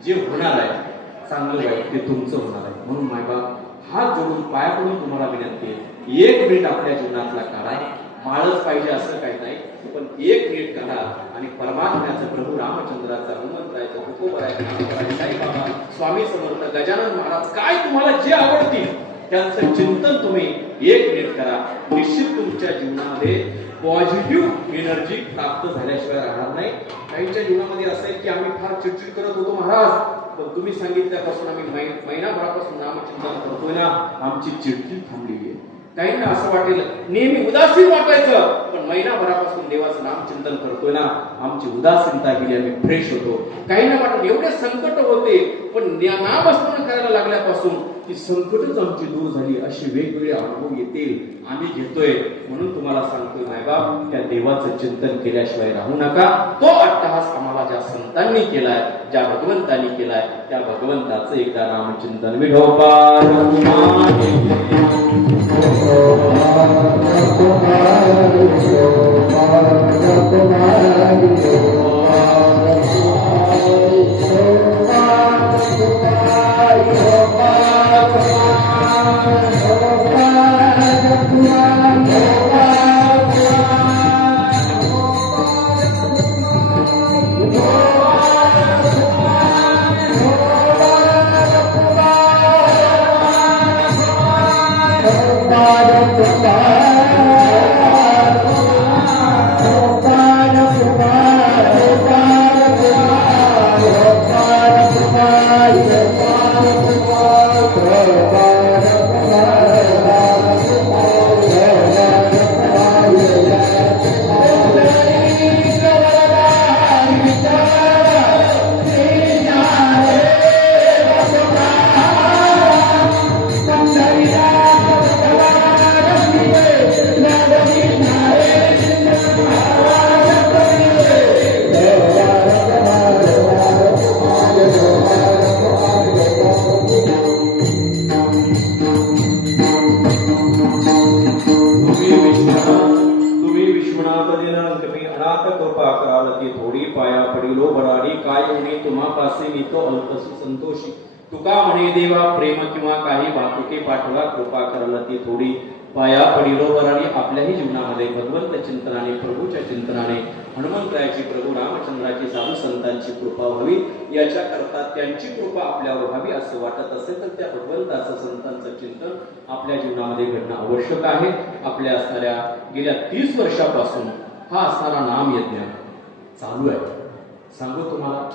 जे होणार आहे चांगलं वाईट ते तुमचं होणार आहे. म्हणून मायबाप हात जोडून पाया पडून तुम्हाला विनंती आहे, एक मिनिट आपल्या जीवनातला काढा माळच पाहिजे असं काही नाही, पण एक मिनिट करा आणि परमात्म्याचं, प्रभू रामचंद्राचा, हनुमंतरायचं, तुकोबरायचं, साईबाबा, स्वामी समर्थ, गजानन महाराज, काय तुम्हाला जे आवडतील त्यांचं चिंतन तुम्ही एक मिनिट करा. निश्चित तुमच्या जीवनामध्ये पॉझिटिव्ह एनर्जी प्राप्त झाल्याशिवाय राहणार नाही. काहींच्या जीवनामध्ये असं आहे की आम्ही फार चिडचिड करत होतो महाराज, पण तुम्ही सांगितल्यापासून आम्ही महिनाभरापासून नामचिंतन करतोय ना, आमची चिडचिड थांबलेली आहे. काहींना असं वाटेल नेहमी उदासीन वाटायचं, पण महिनाभरापासून देवाचं नामचिंतन करतोय ना, आमची उदासीनता गेली, आम्ही फ्रेश होतो. काहींना वाटत एवढे संकट होते, पण नामस्मरण करायला लागल्यापासून ती संकटच आमची दूर झाली. अशी वेगवेगळे अनुभव येतील, आम्ही घेतोय. म्हणून तुम्हाला सांगतोय मायबाप, त्या देवाचं चिंतन केल्याशिवाय राहू नका. तो अट्टहास आम्हाला ज्या संतांनी केलाय, ज्या भगवंतांनी केलाय, त्या भगवंताचं एकदा नामचिंतन विठोबा संतोषी. तुका म्हणे देवा प्रेम किंवा काही वाहतुके पाठवा, कृपा करायला ती थोडी पाया पडिलो वराडी. आपल्याही जीवनामध्ये भगवंत चिंतनाने, प्रभूच्या चिंतनाने, हनुमंतरायाची, प्रभू रामचंद्राची, साधू संतांची कृपा व्हावी. याच्या करता त्यांची कृपा आपल्यावर व्हावी असं वाटत असेल तर त्या भगवंताचं, संतांचं चिंतन आपल्या जीवनामध्ये घडणं आवश्यक आहे. आपल्या असणाऱ्या गेल्या 30 वर्षापासून हा असणारा नाम यज्ञ चालू आहे. सांगू तुम्हाला,